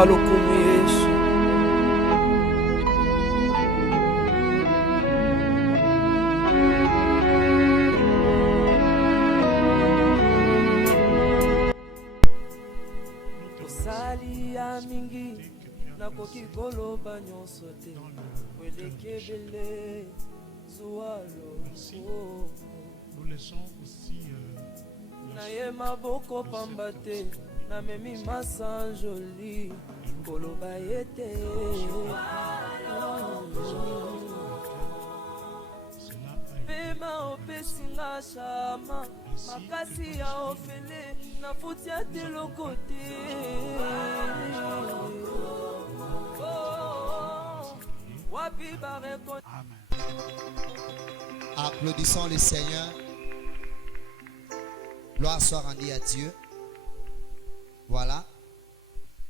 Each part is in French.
Pamba lokumu Yesu. Osali ya mingi nakoki koloba nyonso te welekebele zualo. Nous laissons aussi naye maboko pamba te namemi masa joli koloba yete. Pema opesinga shama makasi ya ofele nafutia te lokote. Wapi bareko. Applaudissons le Seigneur. Gloire soit rendue à Dieu. Voilà.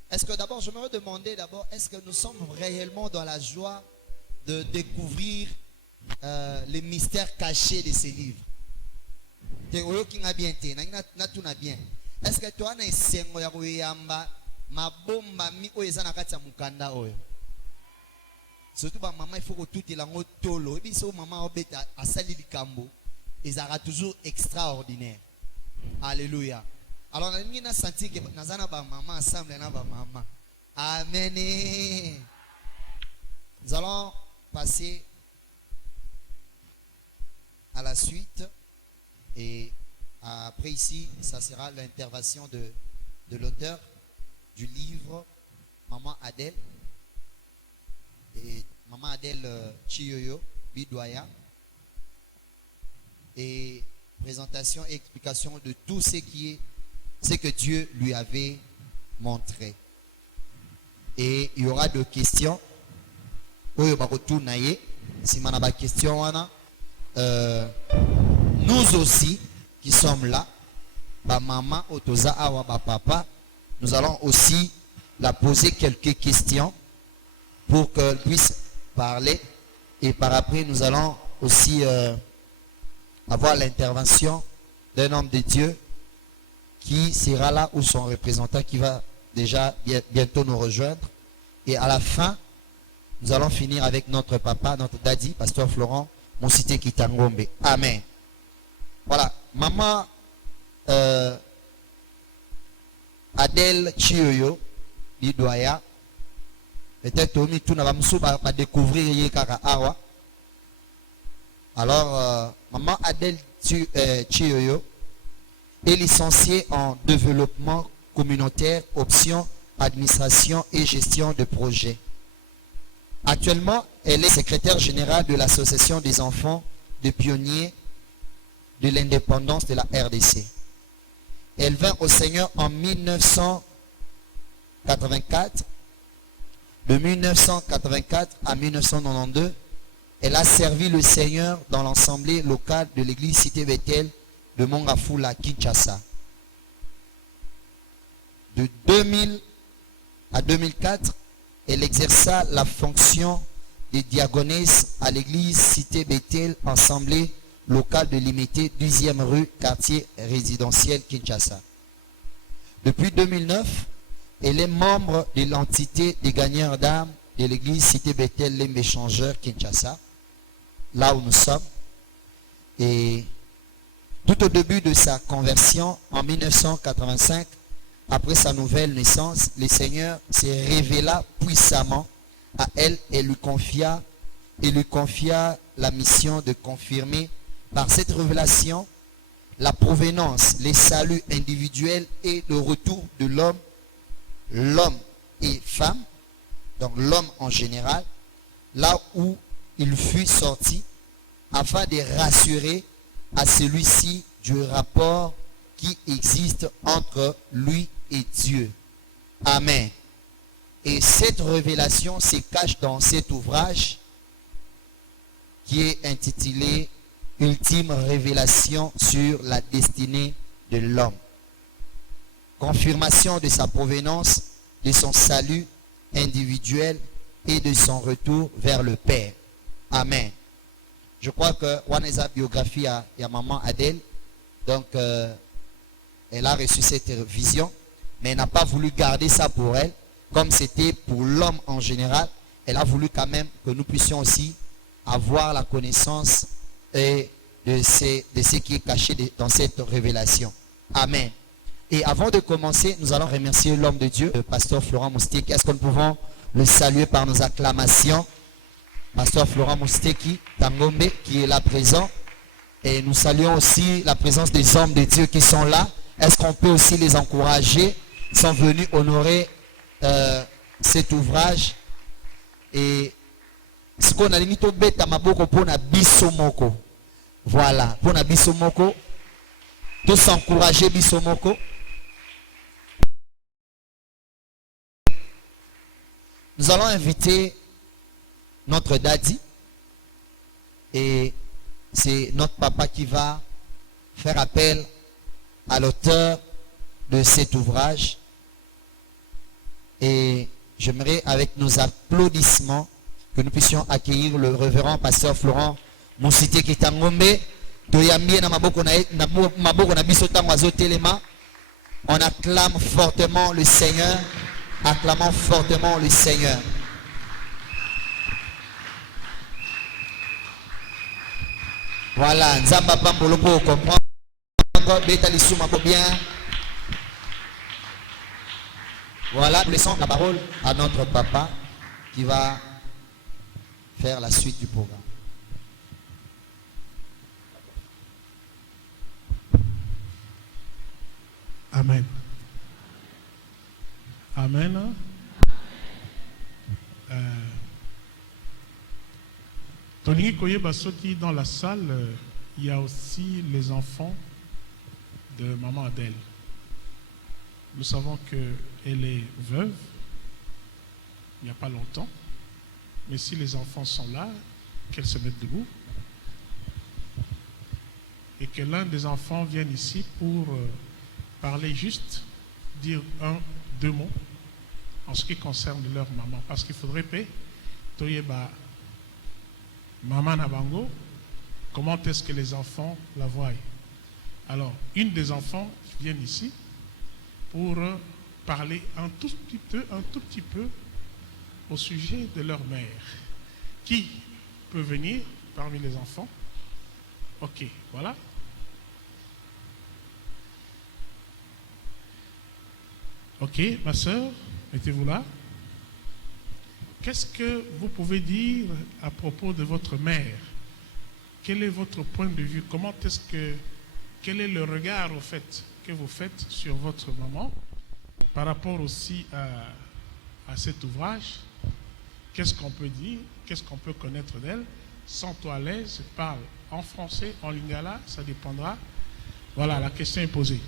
Est-ce que d'abord, je me demander d'abord, est-ce que nous sommes réellement dans la joie de découvrir les mystères cachés de ces livres? Est-ce que toi, tu as surtout maman, il faut que tout est là tolo. Et puis si maman obéta à sali likambo, ils sera toujours extraordinaire. Alléluia. Alors on a senti que nazana ba maman ensemble na ba maman. Amen. Nous allons passer à la suite et après ici, ça sera l'intervention de l'auteur du livre, Maman Adèle. Et Maman Adèle Chiyoyo Bidoya, et présentation et explication de tout ce que Dieu lui avait montré. Et il y aura des questions. Si on a des questions, nous aussi qui sommes là, maman, otoza awa, papa, nous allons aussi la poser quelques questions pour qu'elle puisse parler. Et par après, nous allons aussi avoir l'intervention d'un homme de Dieu qui sera là, ou son représentant qui va déjà bientôt nous rejoindre. Et à la fin, nous allons finir avec notre papa, notre daddy, pasteur Florent, mon cité Kitangombe. Amen. Voilà. Maman Adèle Chiyoyo Lidoya. Peut-être que tout va découvrir Yekara Awa. Alors, Maman Adèle Chiyoyo est licenciée en développement communautaire, option administration et gestion de projet. Actuellement, elle est secrétaire générale de l'association des enfants de pionniers de l'indépendance de la RDC. Elle vint au Seigneur en 1984. De 1984 à 1992, elle a servi le Seigneur dans l'assemblée locale de l'église Cité Bethel de Mongafula, Kinshasa. De 2000 à 2004, elle exerça la fonction de diaconesse à l'église Cité Bethel, assemblée locale de Limité, 12e rue, quartier résidentiel Kinshasa. Depuis 2009, elle est membre de l'entité des gagneurs d'âmes de l'église Cité Bethel, l'Échangeur Kinshasa, là où nous sommes. Et tout au début de sa conversion, en 1985, après sa nouvelle naissance, le Seigneur s'est révélé puissamment à elle et lui confia la mission de confirmer par cette révélation la provenance, les saluts individuels et le retour de l'homme et femme, donc l'homme en général, là où il fut sorti, afin de rassurer à celui-ci du rapport qui existe entre lui et Dieu. Amen. Et cette révélation se cache dans cet ouvrage qui est intitulé Ultime révélation sur la destinée de l'homme. Confirmation de sa provenance, de son salut individuel et de son retour vers le Père. Amen. Je crois que Wanesa biographie à maman Adèle, donc elle a reçu cette vision, mais elle n'a pas voulu garder ça pour elle. comme c'était pour l'homme en général, elle a voulu quand même que nous puissions aussi avoir la connaissance de ce qui est caché dans cette révélation. Amen. Et avant de commencer, nous allons remercier l'homme de Dieu, le pasteur Florent Mousteki. Est-ce que nous pouvons le saluer par nos acclamations? Pasteur Florent Mousteki Tangombe qui est là présent. Et nous saluons aussi la présence des hommes de Dieu qui sont là. Est-ce qu'on peut aussi les encourager? Ils sont venus honorer cet ouvrage. Et ce qu'on a dit, voilà, pour na bisomoko, tous encourager bisomoko. Nous allons inviter notre daddy et c'est notre papa qui va faire appel à l'auteur de cet ouvrage. Et j'aimerais avec nos applaudissements que nous puissions accueillir le révérend pasteur Florent Mousteki Tangombe. On acclame fortement le Seigneur. Acclamons fortement le Seigneur. Voilà, Nzamba Pambolo pour comprendre. Bien. Voilà, nous laissons la parole à notre papa qui va faire la suite du programme. Amen. Amen. Tony Koyeba Soki, dans la salle, il y a aussi les enfants de maman Adèle. Nous savons qu'elle est veuve, il n'y a pas longtemps. Mais si les enfants sont là, qu'elles se mettent debout. Et que l'un des enfants vienne ici pour parler juste, dire deux mots en ce qui concerne leur maman. Parce qu'il faudrait payer. Toyeba, maman Nabango, comment est-ce que les enfants la voient? Alors, une des enfants vient ici pour parler un tout petit peu au sujet de leur mère. Qui peut venir parmi les enfants? Ok, voilà. Ok, ma soeur, mettez-vous là. Qu'est-ce que vous pouvez dire à propos de votre mère? Quel est votre point de vue? Quel est le regard au fait que vous faites sur votre maman par rapport aussi à cet ouvrage? Qu'est-ce qu'on peut dire? Qu'est-ce qu'on peut connaître d'elle? Sens-toi à l'aise, parle en français, en lingala, ça dépendra. Voilà, la question est posée.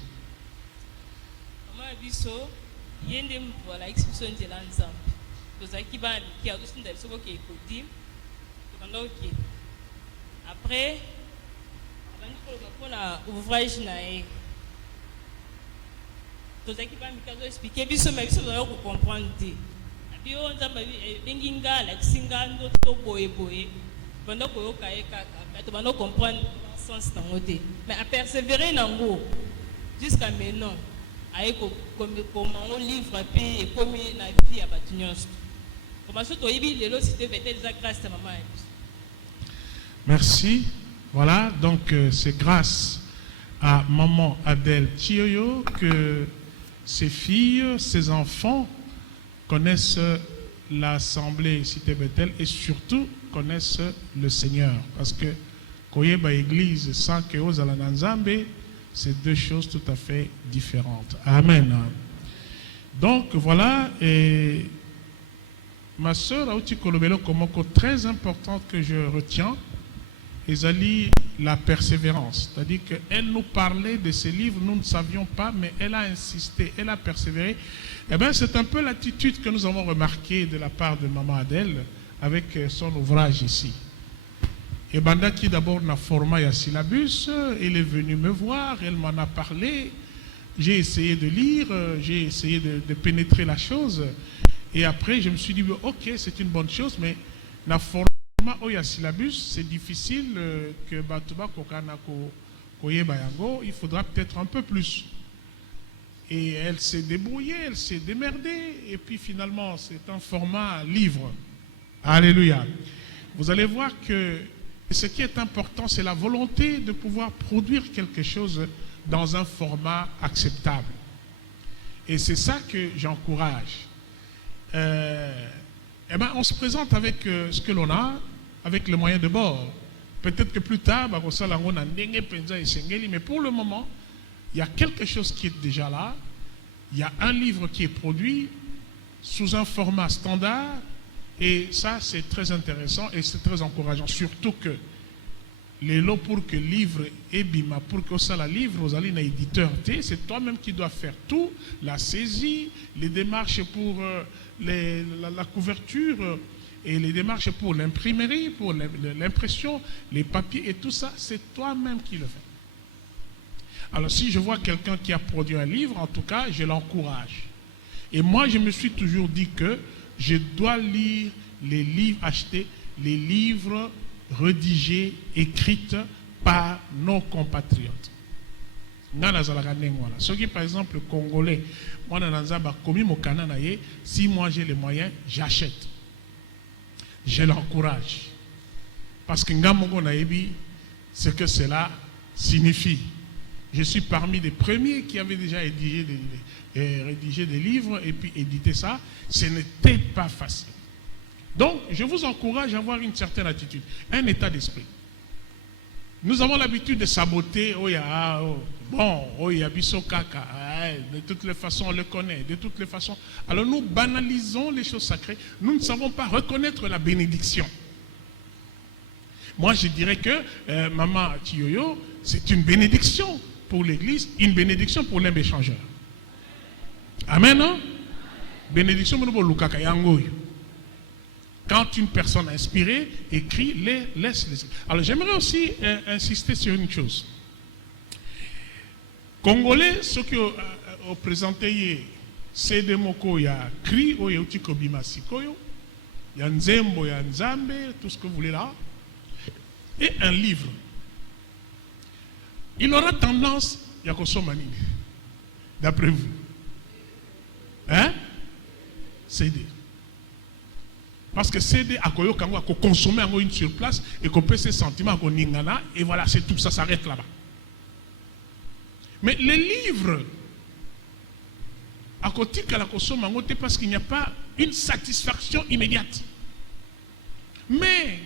Maman Abisso, yende voilà expression de l'ensemble. Tozaki ba qui a aussi ndel soko ki ekoti. Tobanda ki. Après abandi ko na ouvrage na e. Tozaki ba mikazo expliquer biso mais biso doit comprendre. Bio nzamba benginga la kisinga ndo to boye banda ko kaye kaka to banda comprendre sens tangote mais à persévérer nango jusqu'à maintenant aye comment on livre puis et comme na vie ya batunyos comment so to yibi lelo cité vetel za grâce ta maman. Merci. Voilà, donc c'est grâce à maman Adèle Thioyo que ses filles, ses enfants connaissent l'assemblée Cité Bethel et surtout connaissent le Seigneur. Parce que Koyeba Église sans que Ozalananzambe, c'est deux choses tout à fait différentes. Amen. Donc voilà, et ma soeur Aouti Kolobelo Komoko, très importante que je retiens, Ezali, la persévérance. C'est-à-dire qu'elle nous parlait de ces livres, nous ne savions pas, mais elle a insisté, elle a persévéré. Eh bien, c'est un peu l'attitude que nous avons remarquée de la part de maman Adèle avec son ouvrage ici. Et Banda qui d'abord n'a formé à syllabus, elle est venue me voir, elle m'en a parlé, j'ai essayé de lire, j'ai essayé de pénétrer la chose. Et après, je me suis dit, ok, c'est une bonne chose, mais la forme au syllabus, c'est difficile que Batuba Kokana Koye Bayango, il faudra peut-être un peu plus. Et elle s'est débrouillée, elle s'est démerdée. Et puis finalement, c'est un format livre. Alléluia. Vous allez voir que ce qui est important, c'est la volonté de pouvoir produire quelque chose dans un format acceptable. Et c'est ça que j'encourage. On se présente avec ce que l'on a, avec les moyens de bord. Peut-être que plus tard, mais pour le moment, il y a quelque chose qui est déjà là. Il y a un livre qui est produit sous un format standard. Et ça, c'est très intéressant et c'est très encourageant. Surtout que les lots pour que livre et bima, pour que ça la livre, vous allez un éditeur, c'est toi-même qui dois faire tout, la saisie, les démarches pour la couverture et les démarches pour l'imprimerie, pour l'impression, les papiers et tout ça, c'est toi-même qui le fais. Alors si je vois quelqu'un qui a produit un livre, en tout cas, je l'encourage. Et moi, je me suis toujours dit que je dois lire les livres achetés, les livres rédigés, écrits par nos compatriotes. Ceux qui, par exemple, Congolais, si moi j'ai les moyens, j'achète. Je l'encourage. Parce que ce que cela signifie. Je suis parmi les premiers qui avaient déjà rédigé des livres et puis édité ça. Ce n'était pas facile. Donc, je vous encourage à avoir une certaine attitude, un état d'esprit. Nous avons l'habitude de saboter. De toutes les façons, on le connaît. De toutes les façons. Alors, nous banalisons les choses sacrées. Nous ne savons pas reconnaître la bénédiction. Moi, je dirais que Maman Tioyo, c'est une bénédiction pour l'Église, une bénédiction pour l'imbe-échangeur. Amen, non? Bénédiction pour Lukaka Yangoy. Quand une personne inspirée écrit, laisse. Alors j'aimerais aussi insister sur une chose. Congolais, ceux qui ont présenté CD Moko, il y a Cri, il y a Utiko Bimasikoyo, il y a Nzembo, il y a Nzambe, tout ce que vous voulez là. Et un livre. Il aura tendance, il y a Kosomani, d'après vous. Hein? CD. Parce que CD, à Koyo Kango, à consommer une sur place et qu'on peut ses sentiments, qu'on n'ingana, et voilà, c'est tout, ça s'arrête là-bas. Mais les livres, à côté de la consommation, parce qu'il n'y a pas une satisfaction immédiate. Mais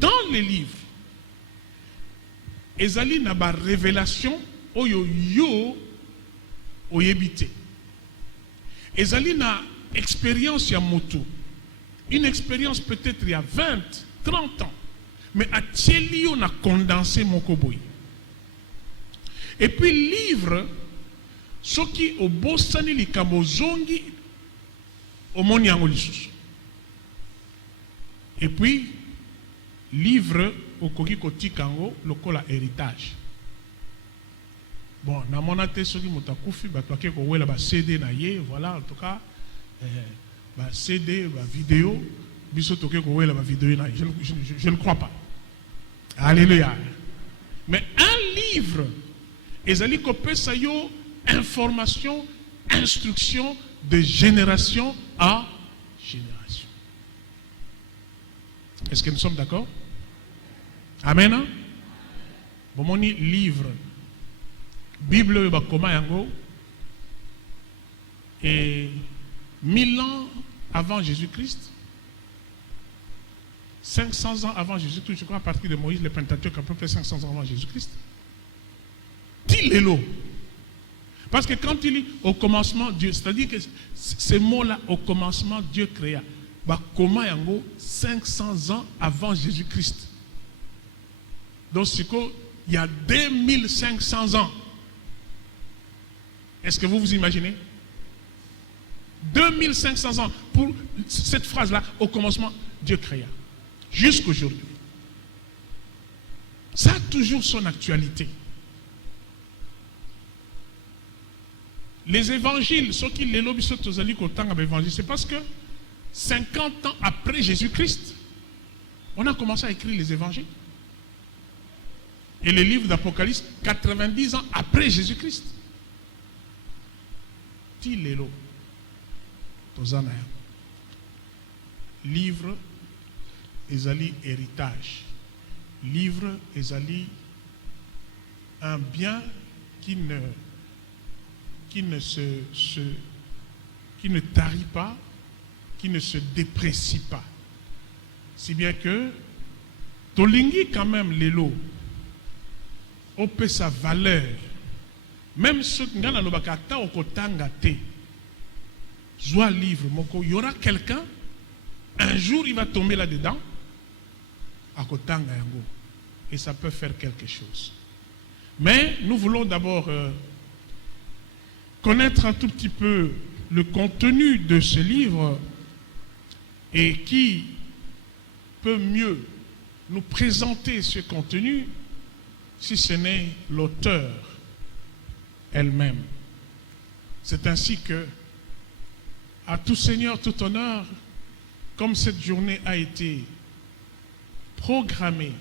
dans les livres, ezali na ba révélation oyo yo oyebite. Ezali na expérience ya moto. Une expérience peut-être il y a 20, 30 ans. Mais à Tcheli, on a condensé mon koboy. Et puis livre, ce qui au Bosani li Kamozongi au Moniango lisusu. Et puis livre au Koki Koti Kango lokola héritage. Bon, na monate soki mutakufi ba toke ko wela ba CD na ye, voilà en tout cas ba CD, ba vidéo, biso toke ko wela ba vidéo na je ne crois pas. Alléluia. Mais un livre ezali ko pesa yo information, instruction de génération en génération. Est-ce que nous sommes d'accord? Amen. Bon, mon livre, Bible Bakoma Yango, et 1000 ans avant Jésus-Christ, 500 ans avant Jésus-Christ, je crois à partir de Moïse, le Pentateuque, à peu près 500 ans avant Jésus-Christ. Dit l'eau. Parce que quand il dit au commencement Dieu, c'est-à-dire que ces mots-là, au commencement Dieu créa, Bakoma Yango, 500 ans avant Jésus-Christ. Donc, il y a 2500 ans. Est-ce que vous vous imaginez? 2500 ans pour cette phrase-là, au commencement, Dieu créa. Jusqu'aujourd'hui. Ça a toujours son actualité. Les évangiles, ceux qui les lobby sont aux alliés au temps d'évangile, c'est parce que 50 ans après Jésus-Christ, on a commencé à écrire les évangiles. Et les livres d'Apocalypse, 90 ans après Jésus-Christ. ti lelo tozana yango. Livre ezali héritage. Livre ezali un bien qui ne tarit pas, qui ne se déprécie pas. Si bien que tolingi quand même lelo opé sa valeur. Même ceux qui ont l'obakata au kotanga te. Soit livre moko, il y aura quelqu'un, un jour il va tomber là-dedans, à kotanga yango. Et ça peut faire quelque chose. Mais nous voulons d'abord connaître un tout petit peu le contenu de ce livre et qui peut mieux nous présenter ce contenu si ce n'est l'auteur elle-même. C'est ainsi que, à tout Seigneur, tout honneur, comme cette journée a été programmée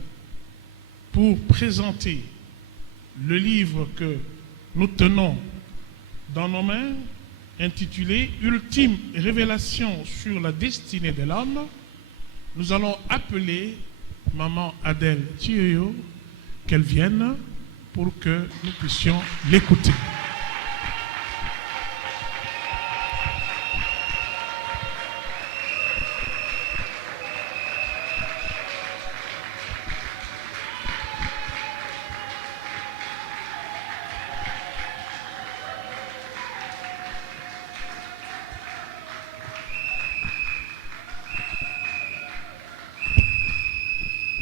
pour présenter le livre que nous tenons dans nos mains, intitulé « Ultime révélation sur la destinée de l'homme », nous allons appeler Maman Adèle Thioyo qu'elle vienne pour que nous puissions l'écouter.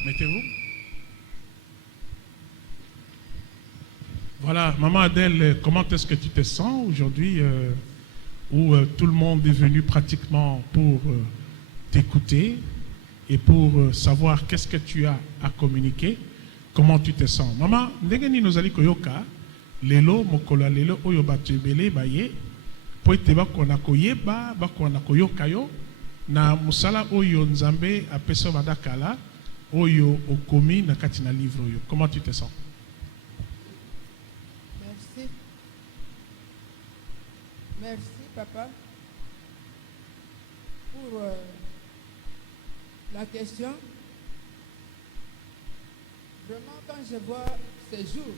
Mettez-vous. Voilà, Maman Adèle, comment est-ce que tu te sens aujourd'hui où tout le monde est venu pratiquement pour t'écouter et pour savoir qu'est-ce que tu as à communiquer, comment tu te sens. Maman, ndenge nous allons koyoka, lelo mokola lelo oyo batebele baye, po ete bakona koyeba, bakona koyoka yo, na musala oyo nzambe apesa badakala, oyo okomi na kati na livre oyo. Comment tu te sens? Merci. Merci, papa, pour la question. Vraiment, quand je vois ces jours,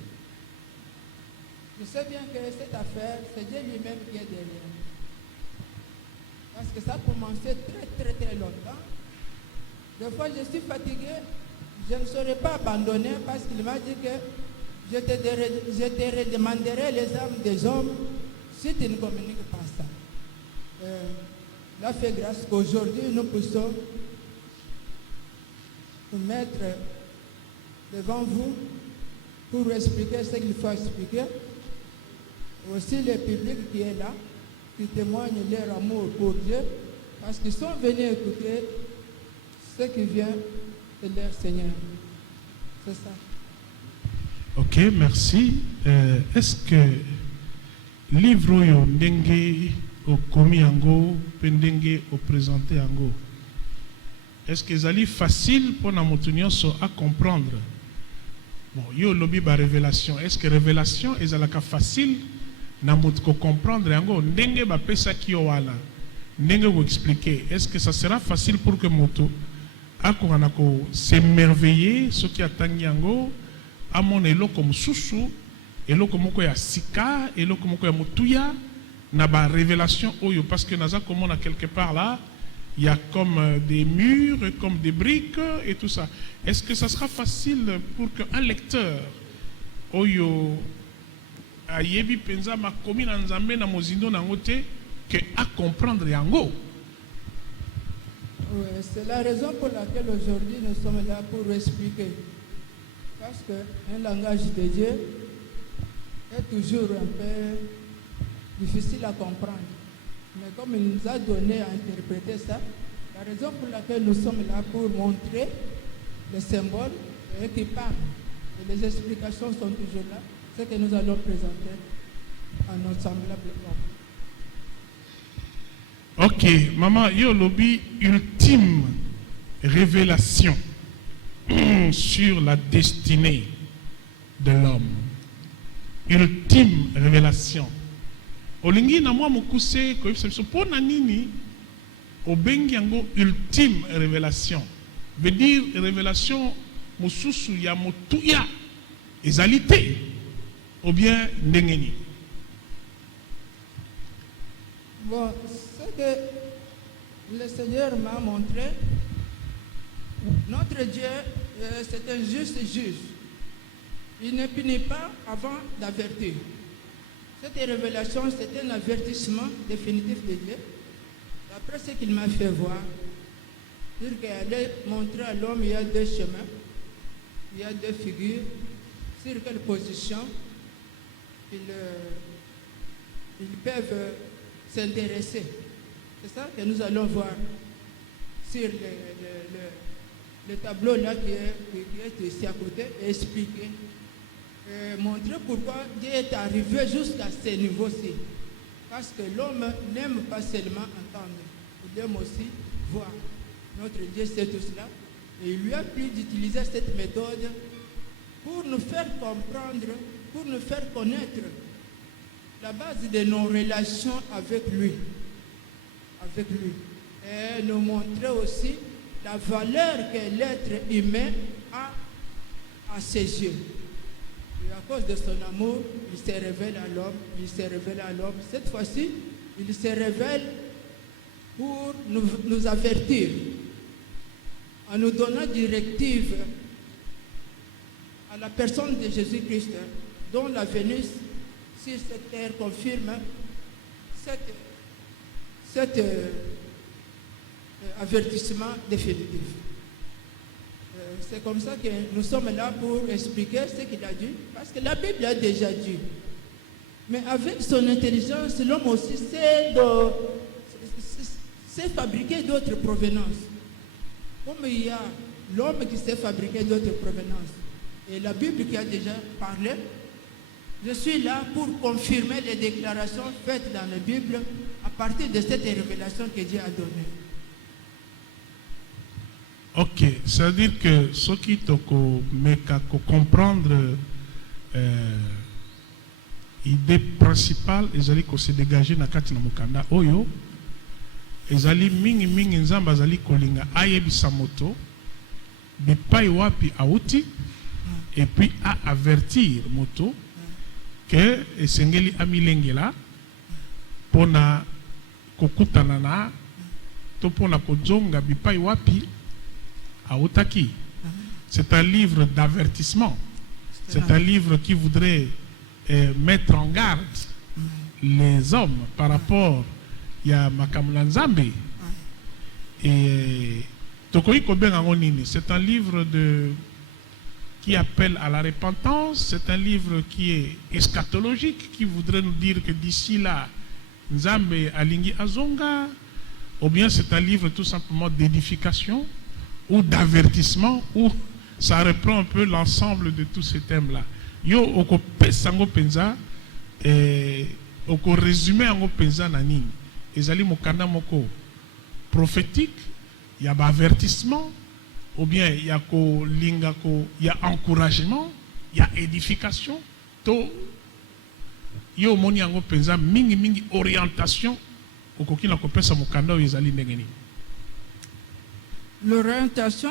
je sais bien que cette affaire, c'est Dieu lui-même qui est derrière. Parce que ça a commencé très longtemps. Des fois, je suis fatigué, je ne serai pas abandonné parce qu'il m'a dit que je te redemanderai les âmes des hommes si tu ne communiques pas ça. La fait grâce qu'aujourd'hui, nous puissions nous mettre devant vous pour expliquer ce qu'il faut expliquer. Aussi le public qui est là, qui témoigne leur amour pour Dieu, parce qu'ils sont venus écouter ce qui vient de leur Seigneur. C'est ça. Ok, merci. Est-ce que livre yo ndenge au komi yango, pendenge au présenté yango, est-ce que c'est facile pour na motunyoso à comprendre? Bon, yo lobby ba révélation. Est-ce que révélation est facile na motko comprendre yango ndenge ba pesa ki yo wala? Ndenge vous expliquer. Est-ce que ça sera facile pour que moto akoranako s'émerveiller ce qui attend yango amon eloko mususu eloko moko ya sika eloko moko ya mutuya na ba révélation oyo parce que naza comme on a quelque part là il y a comme des murs comme des briques et tout ça. Est-ce que ça sera facile pour qu'un lecteur oyo ayebi penza makomi na nzambe na mozindo na ngote que à comprendre yango? Oui, c'est la raison pour laquelle aujourd'hui nous sommes là pour expliquer. Parce qu'un langage de Dieu est toujours un peu difficile à comprendre. Mais comme il nous a donné à interpréter ça, la raison pour laquelle nous sommes là pour montrer les symboles qui parlent. Et les explications sont toujours là. C'est que nous allons présenter à notre semblable homme. Ok, maman, yo lobby ultime révélation sur la destinée de l'homme. Ultime révélation olingi na mwa mokuse koyebisa biso mpo na nini obengi yango ultime révélation veut dire révélation mosusu ya motuya ezali te ou bien ndenge nini? Bon, ce que le Seigneur m'a montré, notre Dieu, c'est un juste juge. Il ne punit pas avant d'avertir. Cette révélation, c'est un avertissement définitif de Dieu. D'après ce qu'il m'a fait voir, dire qu'il allait montrer à l'homme, il y a deux chemins, il y a deux figures, sur quelle position ils peuvent s'intéresser. C'est ça que nous allons voir sur le tableau là qui est ici à côté et expliquer, montrer pourquoi Dieu est arrivé jusqu'à ce niveau-ci. Parce que l'homme n'aime pas seulement entendre, il aime aussi voir. Notre Dieu sait tout cela et il lui a plu d'utiliser cette méthode pour nous faire comprendre, pour nous faire connaître la base de nos relations avec lui. Et nous montrer aussi la valeur que l'être humain a à ses yeux. Et à cause de son amour, il se révèle à l'homme. Cette fois-ci, il se révèle pour nous avertir, en nous donnant directive à la personne de Jésus-Christ, dont la venue sur cette terre confirme cet avertissement définitif. C'est comme ça que nous sommes là pour expliquer ce qu'il a dit, parce que la Bible a déjà dit. Mais avec son intelligence, l'homme aussi sait fabriquer d'autres provenances. Comme il y a l'homme qui sait fabriquer d'autres provenances, et la Bible qui a déjà parlé, je suis là pour confirmer les déclarations faites dans la Bible à partir de cette révélation que Dieu a donnée. Ok, c'est-à-dire que ce qui te comprendre l'idée principale, ezali ko se dégager na kati na mukanda oyo, ezali mingi nzamba ezali kolinga ayebisa moto bipai wapi auti et puis à avertir moto que esengeli amilengela pona kokutana na to pona kojonga bipai wapi autaki. C'est un livre d'avertissement. C'est un livre qui voudrait mettre en garde les hommes par rapport à Makamula Nzambe. Et c'est un livre qui appelle à la repentance. C'est un livre qui est eschatologique, qui voudrait nous dire que d'ici là, Nzambe alingi azonga. Ou bien c'est un livre tout simplement d'édification ou d'avertissement, où ça reprend un peu l'ensemble de tous ces thèmes-là. Yo oko pesango penza oko résumé ango penza nani. Ezali mokanda moko prophétique, il y a avertissement, ou bien il y a ko linga ko, il y a encouragement, il y a édification. To yo moni ango penza mingi orientation oko kila ko pesa mokanda ezali ndengeni. L'orientation,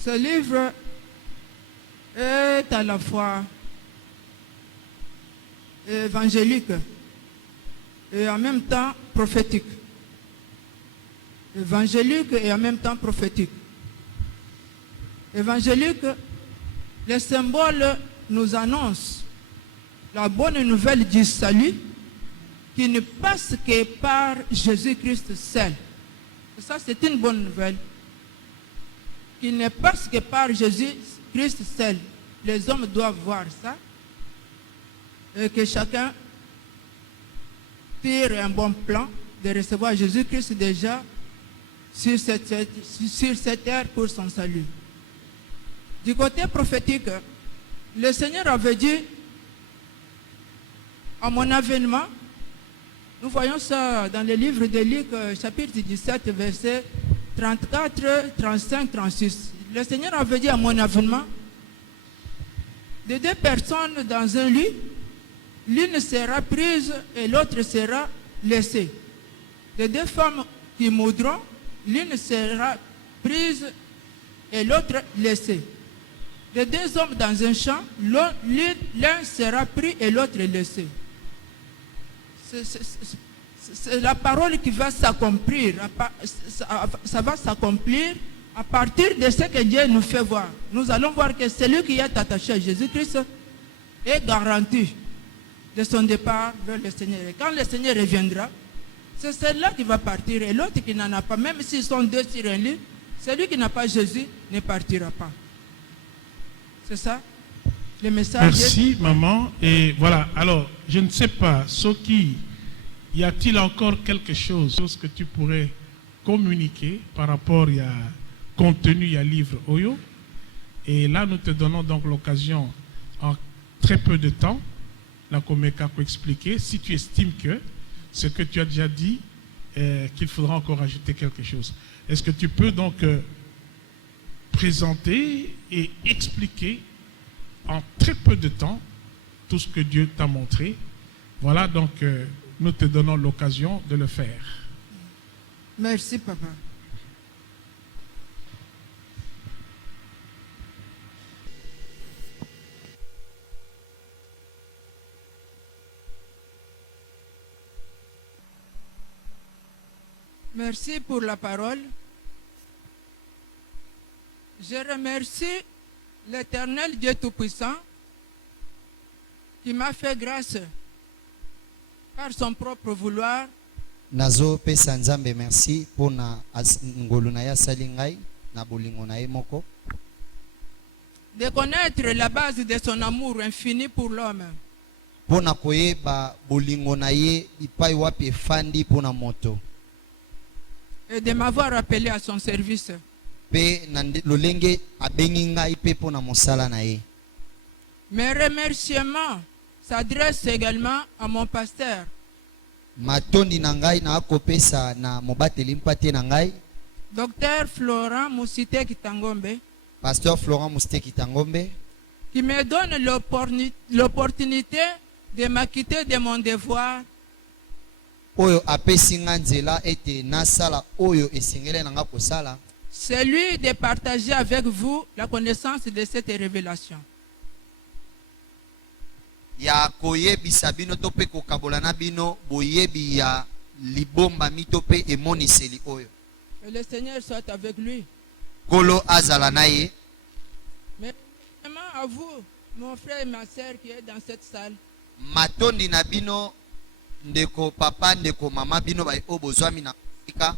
ce livre est à la fois évangélique et en même temps prophétique. Évangélique et en même temps prophétique. Évangélique, les symboles nous annoncent la bonne nouvelle du salut qui ne passe que par Jésus-Christ seul. Et ça, c'est une bonne nouvelle. Qui ne passe que par Jésus-Christ seul. Les hommes doivent voir ça. Et que chacun tire un bon plan de recevoir Jésus-Christ déjà sur cette terre pour son salut. Du côté prophétique, le Seigneur avait dit, à mon avènement, nous voyons ça dans le livre de Luc, chapitre 17, versets 34, 35, 36. Le Seigneur avait dit à mon avènement, de deux personnes dans un lit, l'une sera prise et l'autre sera laissée. De deux femmes qui moudront, l'une sera prise et l'autre laissée. De deux hommes dans un champ, l'un sera pris et l'autre laissé. C'est la parole qui va s'accomplir. Ça va s'accomplir à partir de ce que Dieu nous fait voir. Nous allons voir que celui qui est attaché à Jésus-Christ est garanti de son départ vers le Seigneur. Et quand le Seigneur reviendra, c'est celui-là qui va partir et l'autre qui n'en a pas. Même s'ils sont deux sur un lit, celui qui n'a pas Jésus ne partira pas. C'est ça le message. Merci, maman. Et voilà, alors, je ne sais pas, Soki, y a-t-il encore quelque chose que tu pourrais communiquer par rapport à contenu à livre Oyo? Et là, nous te donnons donc l'occasion, en très peu de temps, la Komeka pour expliquer, si tu estimes que ce que tu as déjà dit, qu'il faudra encore ajouter quelque chose. Est-ce que tu peux donc présenter et expliquer en très peu de temps tout ce que Dieu t'a montré? Voilà, donc nous te donnons l'occasion de le faire. Merci, papa. Merci pour la parole. Je remercie l'Éternel Dieu Tout-Puissant qui m'a fait grâce par son propre vouloir. Nazo pesa Nzambe merci pour na ngolu na ya salingai na bolingo na ye moko. De connaître la base de son amour infini pour l'homme. Pour na koyeba bolingo na ye ipai wapi fandi pour na moto. Et de m'avoir appelé à son service. Pe na lolenge abengi ngai pe pour na mosala na ye. Mes remerciements s'adressent également à mon pasteur. Matondi na ngai na akopesa na mobateli mpate na ngai. Docteur Florent Moussite Kitangombe. Pasteur Florent Moussite Kitangombe. Qui me donne l'opportunité de m'acquitter de mon devoir. Oyo apesi nga nzela ete nasala oyo esengele na nga kosala. Celui de partager avec vous la connaissance de cette révélation. Ya koyebisa bino to pe kokabola na bino boyebi ya libomba mito pe emoniseli oyo. Que le Seigneur soit avec lui. Kolo azala na ye. Mais vraiment à vous, mon frère et ma sœur qui est dans cette salle. Matondi na bino ndeko papa ndeko mama bino ba obozwami na Afrika.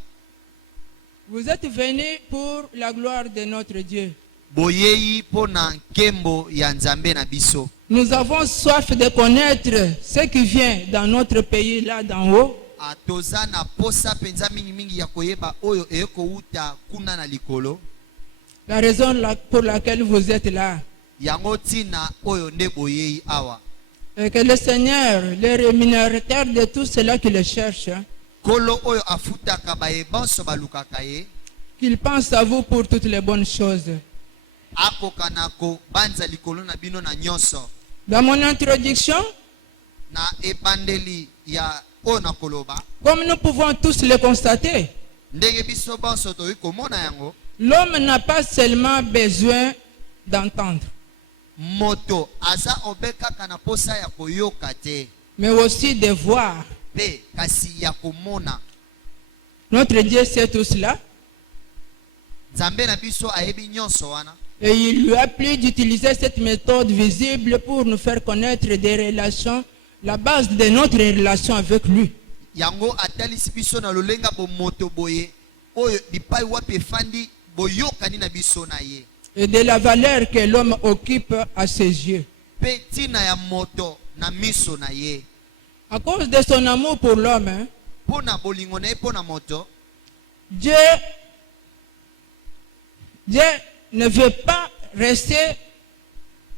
Vous êtes venus pour la gloire de notre Dieu. Boyeyi pona nkembo ya Nzambe na biso. Nous avons soif de connaître ce qui vient dans notre pays là d'en haut. Atoza na posa penza mingi mingi ya koyeba oyo eko uta kuna na likolo. La raison pour laquelle vous êtes là. Yango tina oyo nde boyeyi awa. Et que le Seigneur, le rémunérateur de tout cela qui le cherche, Kolo oyo afutaka bayebanso balukaka ye. Qu'il pense à vous pour toutes les bonnes choses. Akokanako banza likolo na bino na nyonso. Dans mon introduction, Na ebandeli ya ona koloba. comme nous pouvons tous le constater, Ndenge biso banso toyi komona yango. l'homme n'a pas seulement besoin d'entendre, Moto aza obeka kana posa ya koyoka te. mais aussi de voir. Pe kasi ya komona. Notre Dieu sait tout cela. Nzambe na biso ayebi nyonso wana. Et il lui a plu d'utiliser cette méthode visible pour nous faire connaître des relations, la base de notre relation avec lui. Yango atalisi biso na lolenga bo moto boye oyo bipai wapi fandi boyokani na biso na ye. Et de la valeur que l'homme occupe à ses yeux. Pe tina ya moto na miso na ye. À cause de son amour pour l'homme, Pona bolingo na ye pona moto. Dieu ne veut pas rester,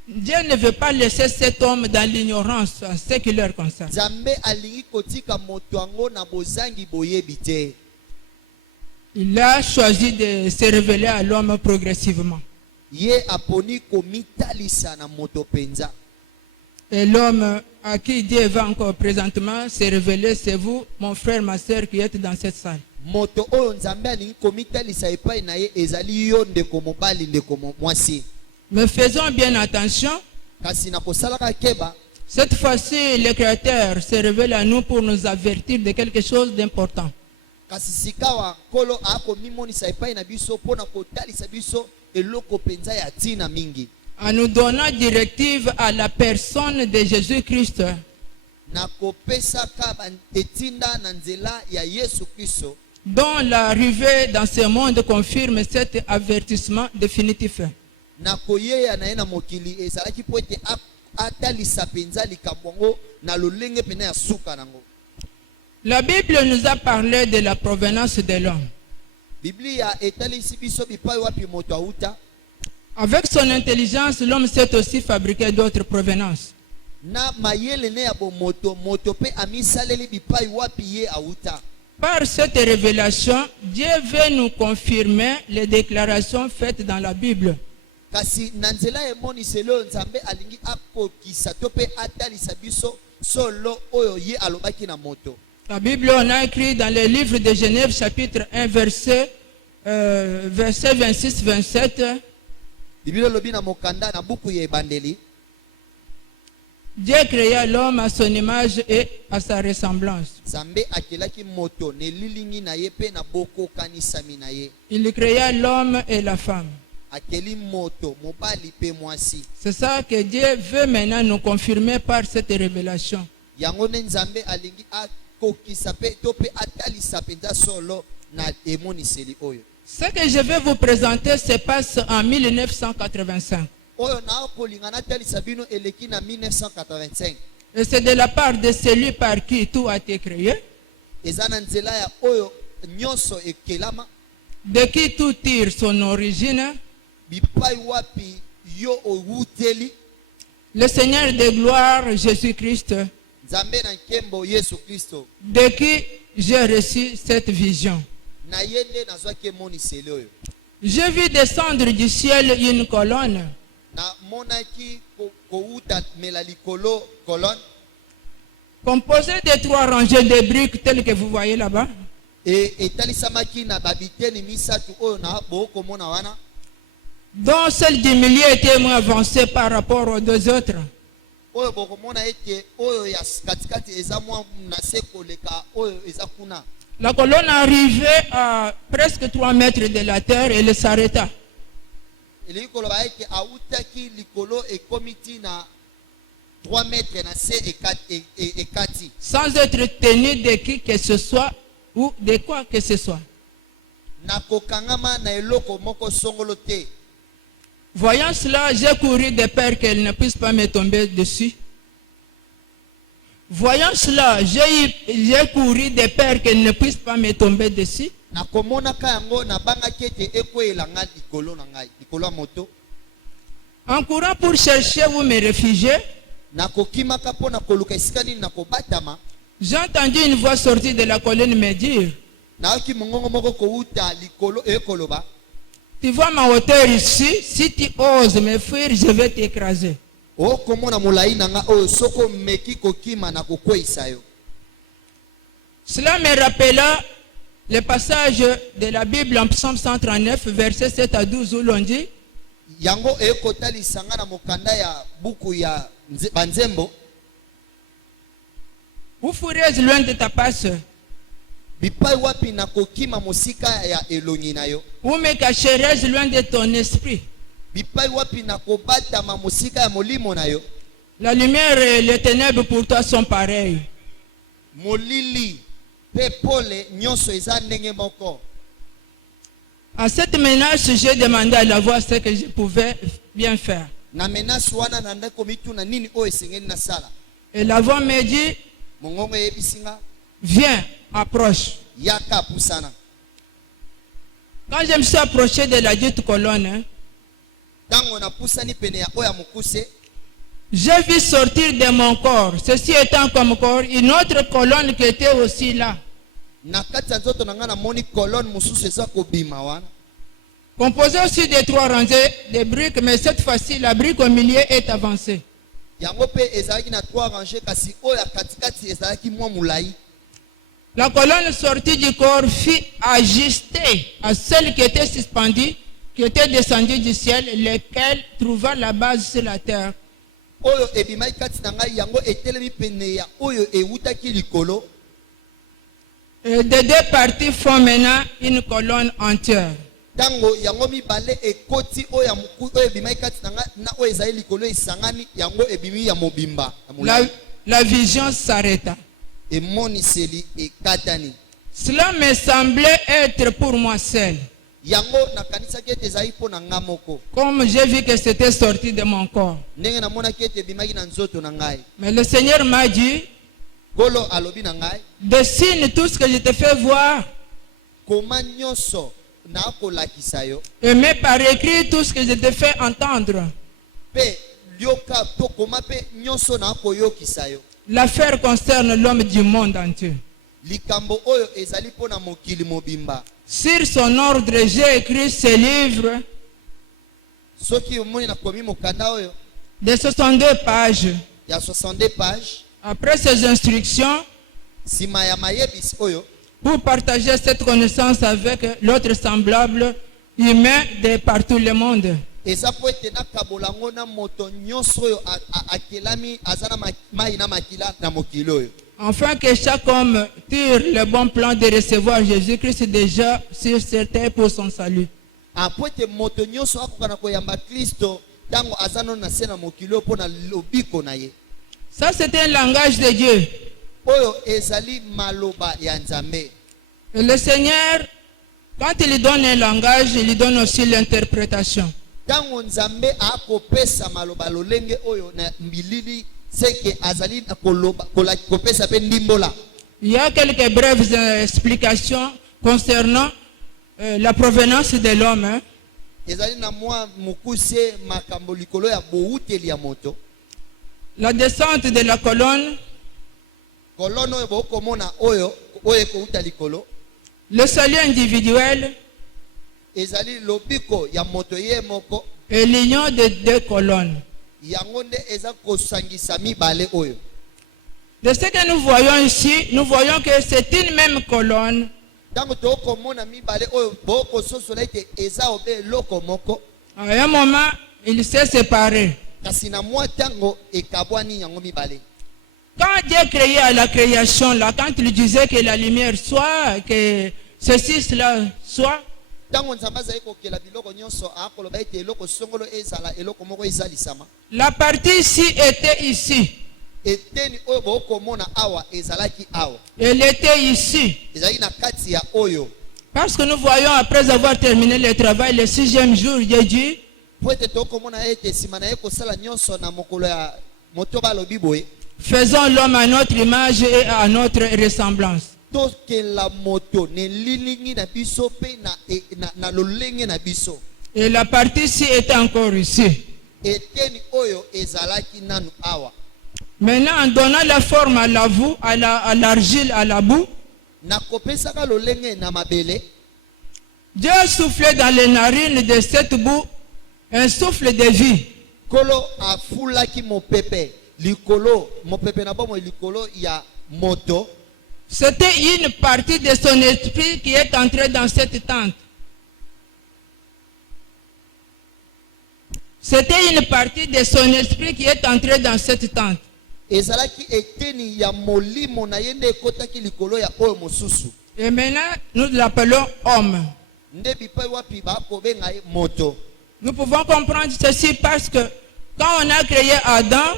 Dieu ne veut pas laisser cet homme dans l'ignorance en ce qui leur concerne. Nzambe alingi kotika moto ango na bozangi boyebi te. Il a choisi de se révéler à l'homme progressivement. Ye aponi komitalisa na moto penza. Et l'homme à qui Dieu va encore présentement se révéler, c'est vous, mon frère, ma soeur, qui êtes dans cette salle. Moto oyo nzambe alingi komitalisa epai na ye ezali yo ndeko mobali ndeko mwasi. Mais faisons bien attention. Kasi na kosalaka keba. Cette fois-ci, le Créateur se révèle à nous pour nous avertir de quelque chose d'important. Kasi sikawa kolo ako mimonisa epai na biso pona kotalisa biso eloko penza ya tina mingi. En nous donnant directive à la personne de Jésus-Christ. Na kopesa ka etinda na nzela ya Yesu Kristo. Dont l'arrivée dans ce monde confirme cet avertissement définitif. Na koyeya na ena mokili ezalaki poete atalisa penza likambo na lolenge pena ya suka nango. La Bible nous a parlé de la provenance de l'homme. Biblia etalisi biso bipai wapi moto auta. Avec son intelligence, l'homme sait aussi fabriquer d'autres provenances. Na mayele ne ya bo moto pe amisaleli bipai wapi ye auta. Par cette révélation, Dieu veut nous confirmer les déclarations faites dans la Bible. Kasi nanzela emoni selo nzambe alingi akokisa to pe atalisa biso solo oyo ye alobaki na moto. La Bible, on a écrit dans le livre de Genève, chapitre 1, verset 26-27. Bible lobi na mokanda na buku ya ebandeli. Dieu créa l'homme à son image et à sa ressemblance. Nzambe akelaki moto ne lilingi na ye pe na boko kanisami na ye. Il créa l'homme et la femme. Akeli moto mobali pe mwasi. C'est ça que Dieu veut maintenant nous confirmer par cette révélation. Yango ne nzambe alingi akokisa pe to pe atalisa penza solo na emoniseli oyo. Ce que je vais vous présenter se passe en 1985. Oyo na kolinga na talisa bino eleki na 1985. Et c'est de la part de celui par qui tout a été créé, Eza na nzela ya oyo nyonso ekelama. de qui tout tire son origine. Bipai wapi yo owuteli. Le Seigneur de gloire, Jésus-Christ, Nzambe na nkembo Yesu Kristo. de qui j'ai reçu cette vision. Na yende nazwaki emoniseli oyo. J'ai vu descendre du ciel une colonne Na monaki kouta mela likolo colonne. composée de 3 rangées de briques telles que vous voyez là-bas. Et etalisamaki na babiteni misatu oyo na boko mona wana. Dont celle du milieu était moins avancée par rapport aux 2 autres. Oyo boko mona ete oyo ya katikati eza mwa na se koleka oyo eza kuna. La colonne arrivait à presque 3 mètres de la terre et elle s'arrêta. Eli koloba ete autaki likolo ekomiti na 3 mètres na se ekati. Sans être tenu de qui que ce soit ou de quoi que ce soit. Na kokangama na eloko moko songolo te. Voyant cela, j'ai couru de peur qu'elle ne puisse pas me tomber dessus. Voyant cela, j'ai couru de peur qu'elle ne puisse pas me tomber dessus. Na komona ka yango na banga kete ekoyela nga likolo na ngai likolo moto. En courant pour chercher où me réfugier, Na kokimaka pona koluka esika nini na kobatama. j'ai entendu une voix sortie de la colonne me dire: Na oki mongongo moko kouta likolo ekoloba. tu vois ma hauteur ici, si tu oses me fuir, je vais t'écraser. O komona molai na nga oyo soko meki kokima na kokwisa yo. Cela me rappela le passage de la Bible en Psaume 139, versets 7 à 12, où l'on dit: Yango ekotalisanga na mokanda ya buku ya banzembo. où fuirais-je loin de ta passe? Bipai wapi na kokima mosika ya elongi na yo. Où me cacherais-je loin de ton esprit? Bipai wapi na kobatama mosika ya molimo na yo. La lumière et les ténèbres pour toi sont pareilles. Molili pe pole nyonso eza ndenge moko. À cette menace, j'ai demandé à la voix ce que je pouvais bien faire. Na menace wana na ndeko mitu na nini oyo esengeli na sala. Et la voix me dit: Mongongo ebisinga viens, approche. yaka pusana. Quand je me suis approché de la dite colonne, Tango na pusani pene ya oya mukuse. j'ai vu sortir de mon corps, ceci étant comme corps, une autre colonne qui était aussi là. Na kati ya nzoto na nga na moni colonne mususu eza kobima wana. Composé aussi de 3 rangées de briques, mais cette fois-ci, la brique au milieu est avancée. yango pe ezalaki na 3 rangées kasi oyo ya katikati ezalaki mwa mulai. La colonne sortie du corps fut ajustée à celle qui était suspendue, qui était descendue du ciel, lequel trouva la base sur la terre. Oyo ebimai kati na ngai yango etelemi pene ya oyo ewutaki likolo. Et des 2 parties font maintenant une colonne entière. Tango yango mibale ekoti oyo ya muku oyo ebimai kati na ngai na oyo ezali likolo esangani yango ebimi ya mobimba. La vision s'arrêta. Emoniseli ekatani. Cela me semblait être pour moi seul. Yango nakanisaki ete ezali mpo na nga moko. Comme j'ai vu que c'était sorti de mon corps. Ndenge namonaki ete ebimaki na nzoto na ngai. Mais le Seigneur m'a dit, Kolo alobi na ngai, dessine tout ce que je te fais voir. koma nyonso na kolakisa yo. Et mets par écrit tout ce que je te fais entendre. Pe lioka to koma pe nyonso na koyokisa yo. L'affaire concerne l'homme du monde entier. Likambo oyo ezali mpo na mokili mobimba. Sur son ordre, j'ai écrit ce livre Soki omoni na komi mokanda oyo de 62 pages. ya 62 pages. Après ces instructions, Sima ya mayebisi oyo pour partager cette connaissance avec l'autre semblable humain de partout le monde. eza po ete nakabolango na moto nyonso oyo akelami aza na mai na makila na mokili oyo. Afin que chaque homme tire le bon plan de recevoir Jésus-Christ déjà sur cette terre pour son salut. Apo ete moto nyonso akoka na koyamba Kristo tango aza no na se na mokili oyo mpo na lobiko na ye. Ça, c'est un langage de Dieu. Oyo ezali maloba ya Nzambe. Et le Seigneur, quand il lui donne un langage, il lui donne aussi l'interprétation. Tango Nzambe akopesa maloba lolenge oyo na mbilili seke azali na koloba kopesa pe ndimbola. Il y a quelques brèves explications concernant la provenance de l'homme. Ezali na mwa mukuse makambo likolo ya bouteli ya moto. La descente de la colonne, Kolono oyo bokomona oyo oyo ekouta likolo. le salut individuel Ezali lobiko ya moto ye moko. et l'union de 2 colonnes. Yango nde eza kosangisa mibale oyo. De ce que nous voyons ici, nous voyons que c'est une même colonne. Tango tokomona mibale oyo bokososola ete eza obe eloko moko. À un moment, il s'est séparé. Kasi na mwa tango ekabwani yango mibale. Quand Dieu créait à la création, là, quand il disait que la lumière soit, que ceci, cela soit, Tango Nzambe azali kokela biloko nyonso akoloba ete eloko songolo ezala eloko moko ezalisama. la partie ici était ici. Eteni oyo bokomona awa ezalaki awa. Elle était ici. Ezali na kati ya oyo. Parce que nous voyons, après avoir terminé le travail, le 6e jour, Dieu dit, Po ete tokomona ete sima na ye kosala nyonso na mokolo ya motoba alobi boye. faisons l'homme à notre image et à notre ressemblance. Tokela moto ne lilingi na biso pe na lolenge na biso. Et la partie ici était encore ici. Eteni oyo ezalaki nanu awa. Maintenant, en donnant la forme à la boue, à l'argile, à la boue, Na kopesaka lolenge na mabele. Dieu a soufflé dans les narines de cette boue un souffle de vie. Kolo afulaki mopepe likolo mopepe na bomo likolo ya moto. C'était une partie de son esprit qui est entrée dans cette tente. C'était une partie de son esprit qui est entrée dans cette tente. Ezalaki eteni ya molimo na yende ekotaki likolo ya oyo mosusu. Et maintenant, nous l'appelons homme. Nde bipai wapi ba kobenga ye moto. Nous pouvons comprendre ceci parce que quand on a créé Adam,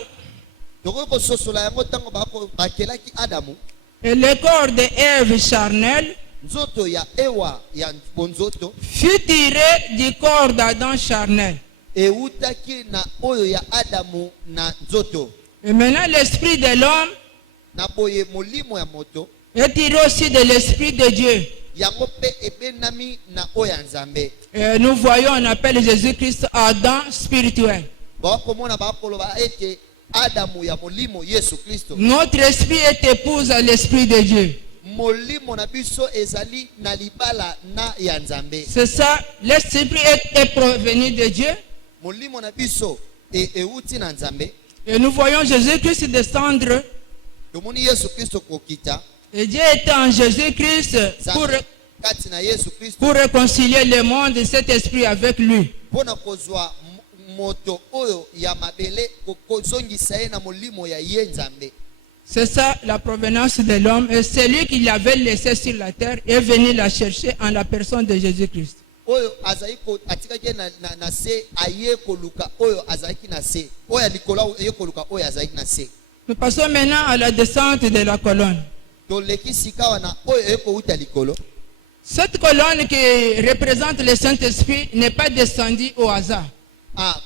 Toko kososola yango tango bakelaki Adamu. et le corps de Ève charnel Nzoto ya ewa ya bonzoto fut tiré du corps d'Adam charnel. eutaki na oyo ya Adamu na nzoto. Et maintenant, l'esprit de l'homme Na boye molimo ya moto est tiré aussi de l'esprit de Dieu. yango pe ebenami na oyo ya Nzambe. Et nous voyons, on appelle Jésus-Christ Adam spirituel. Bakomona bakoloba ete Adamu ya molimo Yesu Kristo. Notre esprit est épouse à l'esprit de Dieu. molimo na biso ezali na libala na ya Nzambe. C'est ça, l'esprit est provenu de Dieu. Molimo na biso euti na Nzambe. Et nous voyons Jésus-Christ descendre. Tomoni Yesu Kristo kokita. Et Dieu était en Jésus-Christ Kati na Yesu Kristo. pour réconcilier le monde et cet esprit avec lui. Pona kozwa moto oyo ya mabele kozongisa ye na molimo ya ye Nzambe. C'est ça la provenance de l'homme. Et celui qui l'avait laissé sur la terre est venu la chercher en la personne de Jésus-Christ. Oyo azaiko atikake na se aye koluka oyo azaiki na se. Oyo likola aye koluka oyo azaiki na se. Nous passons maintenant à la descente de la colonne. Toleki sika wana oyo eko uta likolo. Cette colonne qui représente le Saint-Esprit n'est pas descendue au hasard.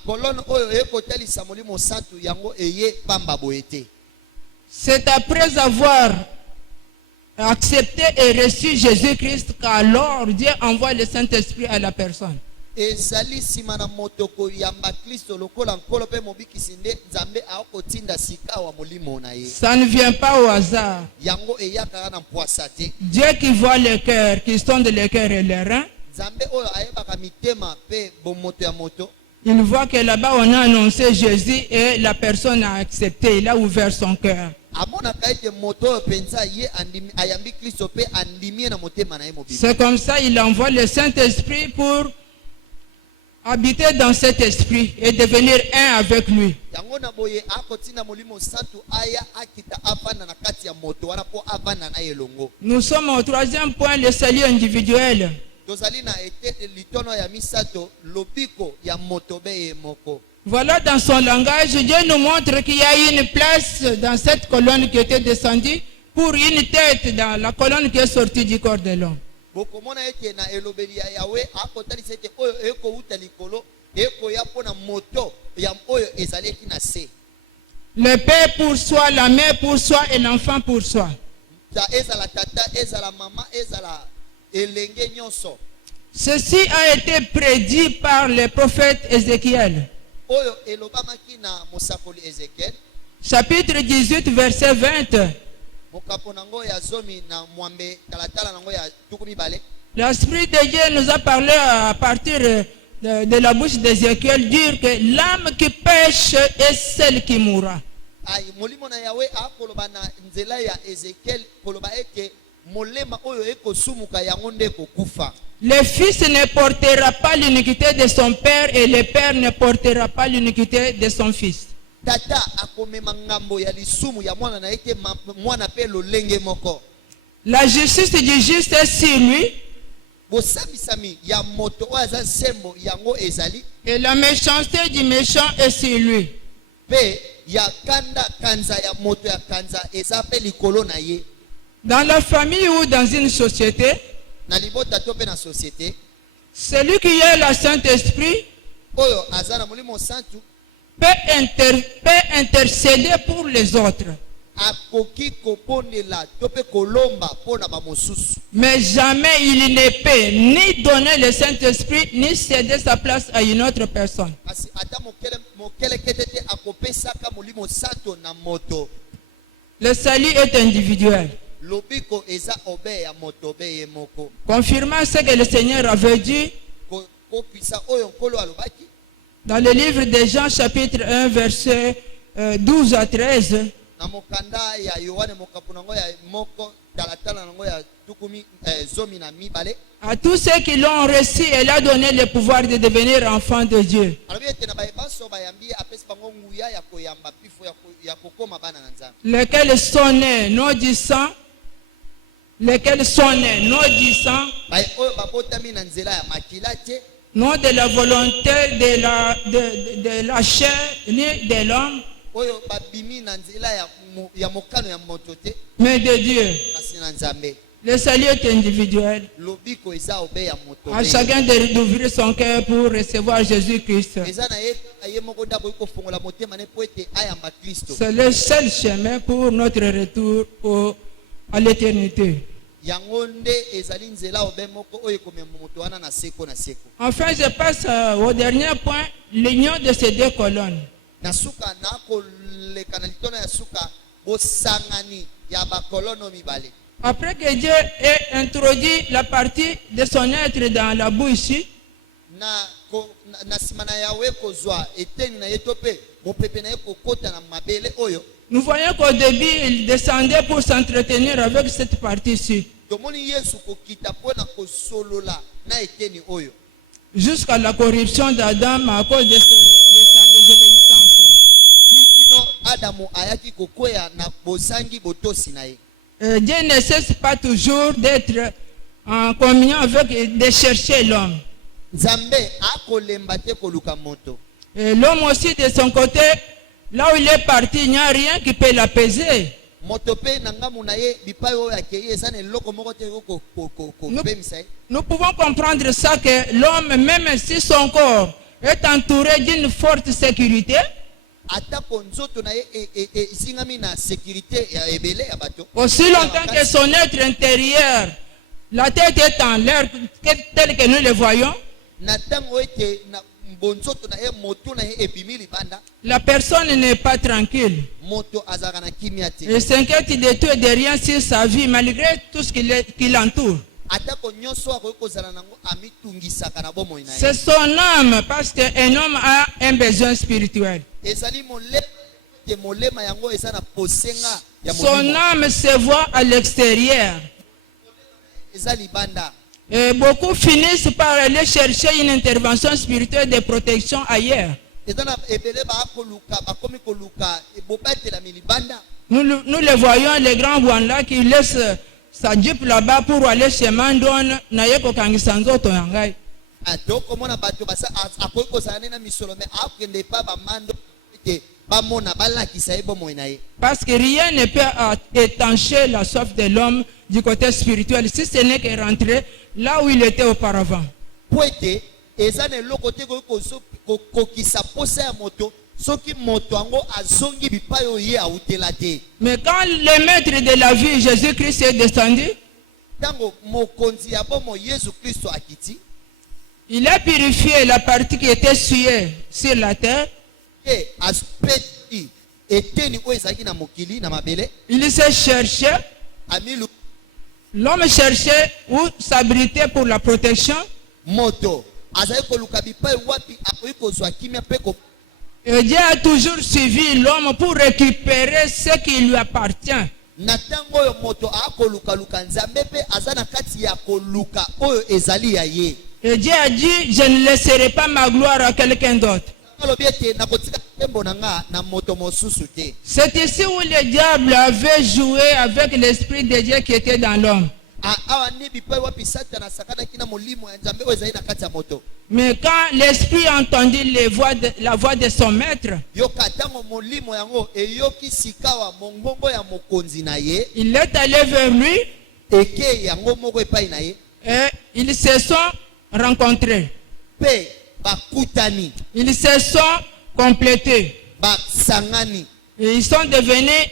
Colonne oyo eko talisa molimo santu yango eye pamba boete. C'est après avoir accepté et reçu Jésus-Christ qu'alors Dieu envoie le Saint-Esprit à la personne. Ezali simana motoko yamba Kristo lokola nkolo pe mobikisi nde Nzambe akotinda sika wa molimo na ye. Ça ne vient pas au hasard. Yango eyaka na mpwasa te. Dieu qui voit le cœur, qui sonde le cœur et les reins. Nzambe oyo ayebaka mitema pe bomoto ya moto. Il voit que là-bas on a annoncé Jésus et la personne a accepté, il a ouvert son cœur. C'est comme ça il envoie le Saint-Esprit pour habiter dans cet esprit et devenir un avec lui. Nous sommes au troisième point, le salut individuel. Voilà, dans son langage, Dieu nous montre qu'il y a une place dans cette colonne qui était descendue pour une tête dans la colonne qui est sortie du corps de l'homme. Le père pour soi, la mère pour soi et l'enfant pour soi. Ceci a été prédit par le prophète Ézéchiel. Chapitre 18, verset 20. L'Esprit de Dieu nous a parlé à partir de la bouche d'Ézéchiel, dire que l'âme qui pêche est celle qui mourra. Le fils ne portera pas l'iniquité de son père et le père ne portera pas l'iniquité de son fils. La justice du juste est sur lui et la méchanceté du méchant est sur lui. Dans la famille ou dans une société, celui qui a le Saint-Esprit peut intercéder pour les autres. Mais jamais il ne peut ni donner le Saint-Esprit ni céder sa place à une autre personne. Le salut est individuel. Confirmant ce que le Seigneur avait dit dans le livre de Jean chapitre 1 verset 12 à 13. À tous ceux qui l'ont reçu, elle a donné le pouvoir de devenir enfants de Dieu. Lesquels sont nés non du sang, lesquels sont nés non du sang, non de la volonté de la chair ni de l'homme, mais de Dieu. Le salut est individuel. À chacun d'ouvrir son cœur pour recevoir Jésus-Christ. C'est le seul chemin pour notre retour à l'éternité. Enfin, je passe au dernier point, l'union de ces deux colonnes. Après que Dieu ait introduit la partie de son être dans la boue ici, na nsima na yawe kozwa eteni na ye to mpe mopepe na ye kokota na mabele oyo, nous voyons qu'au début, il descendait pour s'entretenir avec cette partie ici, tomoni yesu kokita mpona kosolola na eteni oyo jusqu'à la corruption d'Adam à cause de sa désobéissance. kino adamu ayaki kokwea na bosangi botosi na ye. Dieu ne cesse pas toujours d'être en communion avec, de chercher l'homme. Nzambe akolemba te koluka moto. Et l'homme aussi de son côté, là où il est parti, il n'y a rien qui peut l'apaiser. Moto pe na ngamu na ye bipai oyo akei eza na eloko moko te kopemisa ye. Nous pouvons comprendre ça que l'homme, même si son corps est entouré d'une forte sécurité, atako nzoto na ye esingami na sécurité ya ebele ya bato, aussi longtemps que son être intérieur, la tête est en l'air, tel que nous le voyons, na ntango ete na mbonzoto na ye moto na ye ebimi libanda, la personne n'est pas tranquille. moto azalaka na kimia te. Il s'inquiète de tout et de rien sur sa vie, malgré tout ce qui l'entoure. Atako nyonso akoki kozala nango amitungisaka na bomoi na ye. C'est son âme, parce qu'un homme a un besoin spirituel. Ezali molema te molema yango eza na posenga ya Son molimo. âme se voit à l'extérieur. Eza libanda. Et beaucoup finissent par aller chercher une intervention spirituelle de protection ailleurs. Eza na ebele bakoluka bakomi koluka bobatela milibanda. Nous le voyons, les grands Rwanda qui laissent sa jeep là-bas pour aller chez Mandon, Nayeko Kangisanzo Toyangai. Atoko mona bato basa akoki kozala na misolo me akende pa bamando te bamona balakisa ye bomoi na ye. Parce que rien ne peut étancher la soif de l'homme du côté spirituel, si ce n'est que rentrer là où il était auparavant. Po ete eza na eloko te koki kokokisa posa ya moto soki moto yango azongi bipai oyo ye awutela te. Mais quand le maître de la vie, Jésus-Christ, est descendu, Ntango mokonzi ya bomo Yesu Kristo akiti, il a purifié la partie qui était souillée sur la terre. e aspecti eteni oyo ezalaki na mokili na mabele Il s'est cherché, amilu l'homme cherchait où s'abriter pour la protection. moto azali koluka bipai wapi akoki kozwa kimia mpe Et Dieu a toujours suivi l'homme pour récupérer ce qui lui appartient. na ntango oyo moto akolukaluka nzambe mpe aza na kati ya koluka oyo ezali ya ye. Et Dieu a dit, je ne laisserai pas ma gloire à quelqu'un d'autre. alobi ete nakotika tembo na nga na moto mosusu te. C'est ici où le diable avait joué avec l'esprit de Dieu qui était dans l'homme. awa ni bipai wapi satana asakanaki na molimo ya nzambe oyo ezali na kati ya moto. Mais quand l'esprit entendit la voix de son maître, yoka ntango molimo yango eyoki sikawa mongongo ya mokonzi na ye, il est allé vers lui eke yango moko epai na ye et ils se sont rencontrés. mpe bakutani Ils se sont complétés. basangani. Et ils sont devenus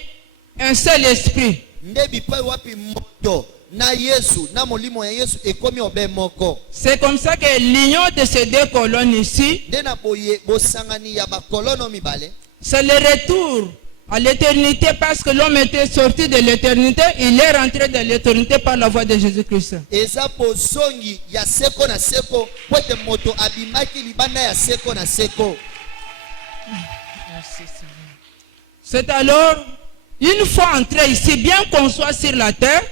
un seul esprit. Nde bipai wapi moto na Yesu na molimo ya Yesu ekomi obe moko. C'est comme ça que l'union de ces deux colonnes ici, Nde na boye bosangani ya bakolono mibale c'est le retour à l'éternité, parce que l'homme était sorti de l'éternité, il est rentré dans l'éternité par la voix de Jésus-Christ. eza bozongi ya seko na seko po ete moto abimaki libanda ya seko na seko. C'est alors, une fois entré ici, bien qu'on soit sur la terre,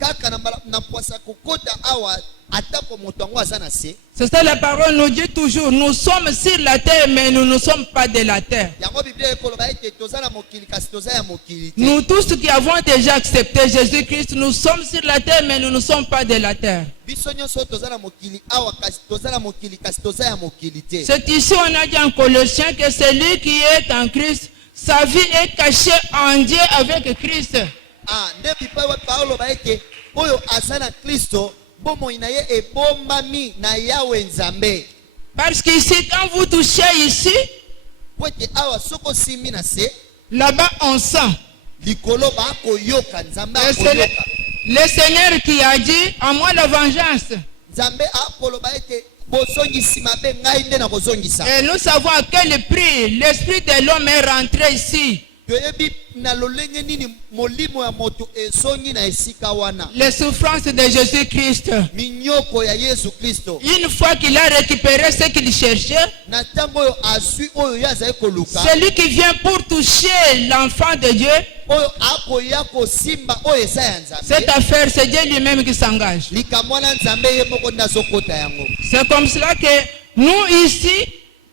Kaka na poasa kokota awa atako moto yango aza na se. c'est ça la parole nous dit toujours, nous sommes sur la terre, mais nous ne sommes pas de la terre. Yango Biblia ekoloba ete toza na mokili kasi toza ya mokili te. Nous tous qui avons déjà accepté Jésus-Christ, nous sommes sur la terre, mais nous ne sommes pas de la terre. Biso nyonso toza na mokili awa kasi toza na mokili kasi toza ya mokili te. C'est ici on a dit en Colossiens que celui qui est en Christ, sa vie est cachée en Dieu avec Christ. Nde bipai wapi baoloba ete oyo aza na Kristo bomoi na ye ebombami na Yawe Nzambe. Parce qu'ici, quand vous touchez ici, Po ete awa soko simbi na se là-bas on sent. likolo bakoyoka Nzambe Et c'est akoyoka. le Seigneur qui a dit, à moi la vengeance. Nzambe akoloba ete bozongisi mabe ngai nde na kozongisa. Et nous savons à quel prix l'esprit de l'homme est rentré ici Les souffrances de Jésus-Christ. Une fois qu'il a récupéré ce qu'il cherchait, celui qui vient pour toucher l'enfant de Dieu, cette affaire, c'est Dieu lui-même qui s'engage. C'est comme cela que nous ici,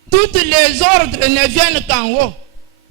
tous les ordres ne viennent qu'en haut.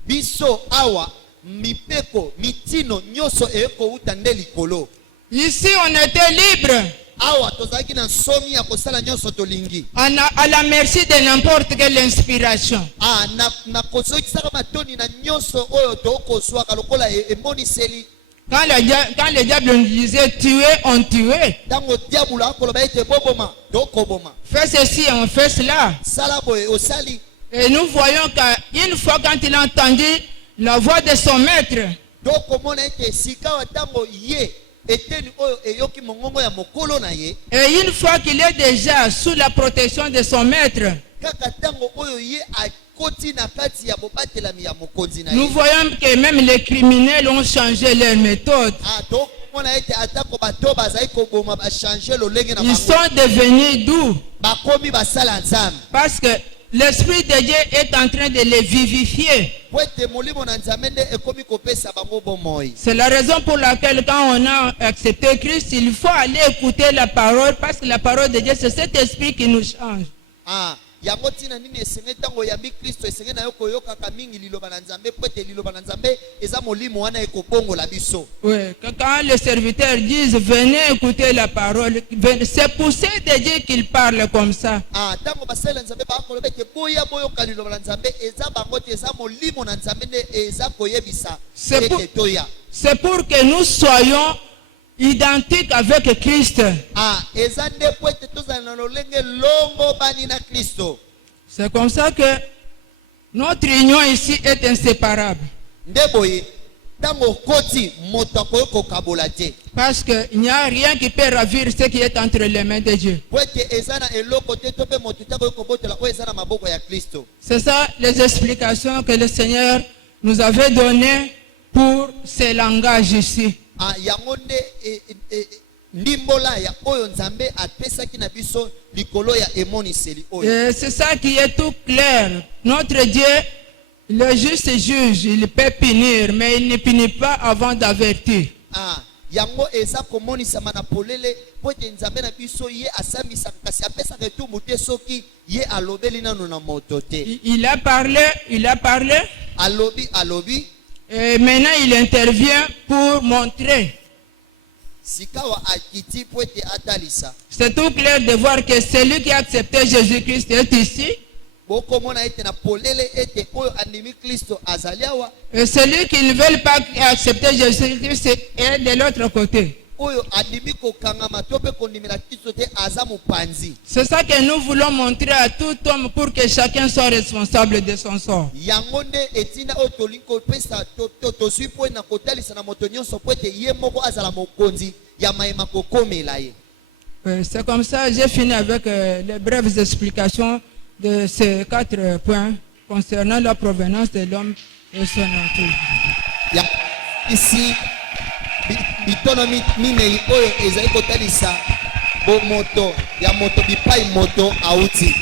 Biso awa mipeko mitino nyoso eko uta nde likolo. Ici on était libre. Awa tozaki na somi ya kosala nyoso tolingi. À la merci de n'importe quelle inspiration. Ah na kozokisaka matoni na nyoso oyo tokozwaka lokola emoniseli. Quand le diable nous disait tuer, on tuait. Tango diable akoloba ete boboma dokoboma. Fais ceci, on fait cela. Sala boye osali. Et nous voyons qu'une fois quand il a entendu la voix de son maître, et une fois qu'il est déjà sous la protection de son maître, nous voyons que même les criminels ont changé leur méthode. Ils sont devenus doux. Parce que l'Esprit de Dieu est en train de les vivifier. C'est la raison pour laquelle quand on a accepté Christ, il faut aller écouter la parole, parce que la parole de Dieu, c'est cet esprit qui nous change. Ouais, quand les serviteurs disent venez écouter la parole, c'est poussé de Dieu qu'ils parlent comme ça. C'est pour que nous soyons identiques avec Christ. C'est comme ça que notre union ici est inséparable. Parce qu'il n'y a rien qui peut ravir ce qui est entre les mains de Dieu. C'est ça les explications que le Seigneur nous avait données pour ces langages ici. C'est ça qui est tout clair. Notre Dieu, le juste juge, il peut punir, mais il ne punit pas avant d'avertir. Il a parlé. Et maintenant il intervient pour montrer. C'est tout clair de voir que celui qui a accepté Jésus-Christ est ici. Et celui qui ne veut pas accepter Jésus-Christ est de l'autre côté. C'est ça que nous voulons montrer à tout homme pour que chacun soit responsable de son sort. C'est comme ça, j'ai fini avec les brèves explications de ces 4 points concernant la provenance de l'homme et son entourage. Ici, bitono minei oyo ezali kotalisa bo moto ya moto bipai moto auti.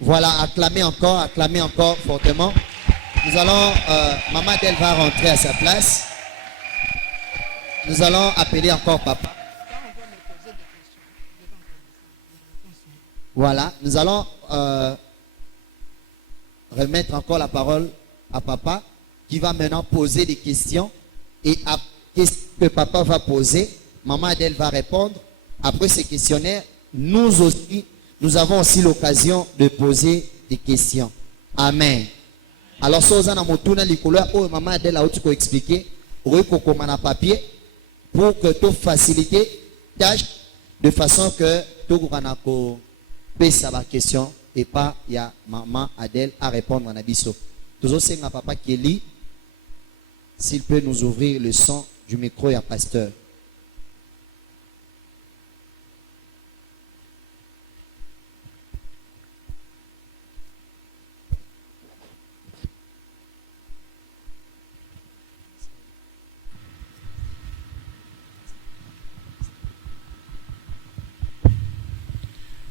Voilà, acclamez encore fortement. Nous allons, Maman Adèle va rentrer à sa place. Nous allons appeler encore papa. Voilà, nous allons remettre encore la parole à papa, qui va maintenant poser des questions. Et à ce que papa va poser, Maman Adèle va répondre. Après ces questionnaires, nous aussi, nous avons aussi l'occasion de poser des questions. Amen. Alors, si vous avez un Maman Adèle a expliqué, vous avez un papier pour que tout faciliter tâche de façon que tout le monde puisse avoir question et pas il y a Maman Adèle à répondre à Nabiso. Toujours c'est papa Kelly. S'il peut nous ouvrir le son du micro et à pasteur.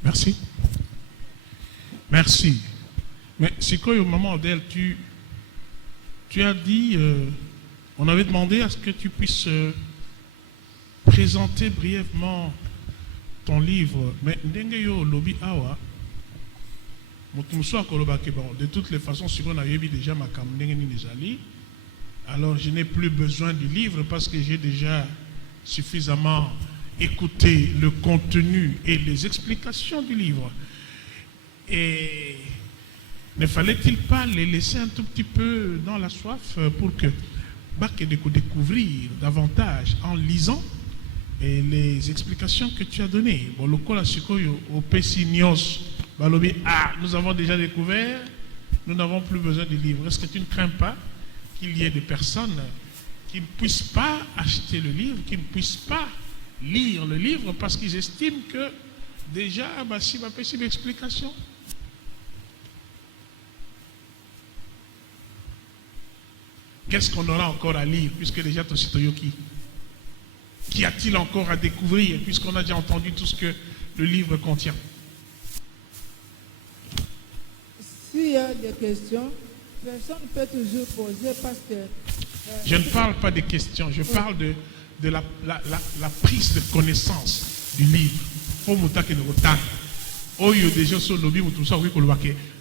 Merci. Merci. Mais c'est quoi au moment d'elle, tu as dit, on avait demandé à ce que tu puisses présenter brièvement ton livre. Mais Ndengeyo Lobi Awa, de toutes les façons, si on a eu déjà ma alors je n'ai plus besoin du livre parce que j'ai déjà suffisamment écouté le contenu et les explications du livre. Et ne fallait-il pas les laisser un tout petit peu dans la soif pour que découvrir davantage en lisant et les explications que tu as données. Bon, le col au Pessinios, nous avons déjà découvert, nous n'avons plus besoin du livre. Est-ce que tu ne crains pas qu'il y ait des personnes qui ne puissent pas acheter le livre, qui ne puissent pas lire le livre parce qu'ils estiment que déjà, si ma possible explication. Qu'est-ce qu'on aura encore à lire puisque déjà Toshitoyoki? Qu'y a-t-il encore à découvrir puisqu'on a déjà entendu tout ce que le livre contient? S'il y a des questions, personne peut toujours poser parce que... je ne parle pas des questions, je parle de la prise de connaissance du livre.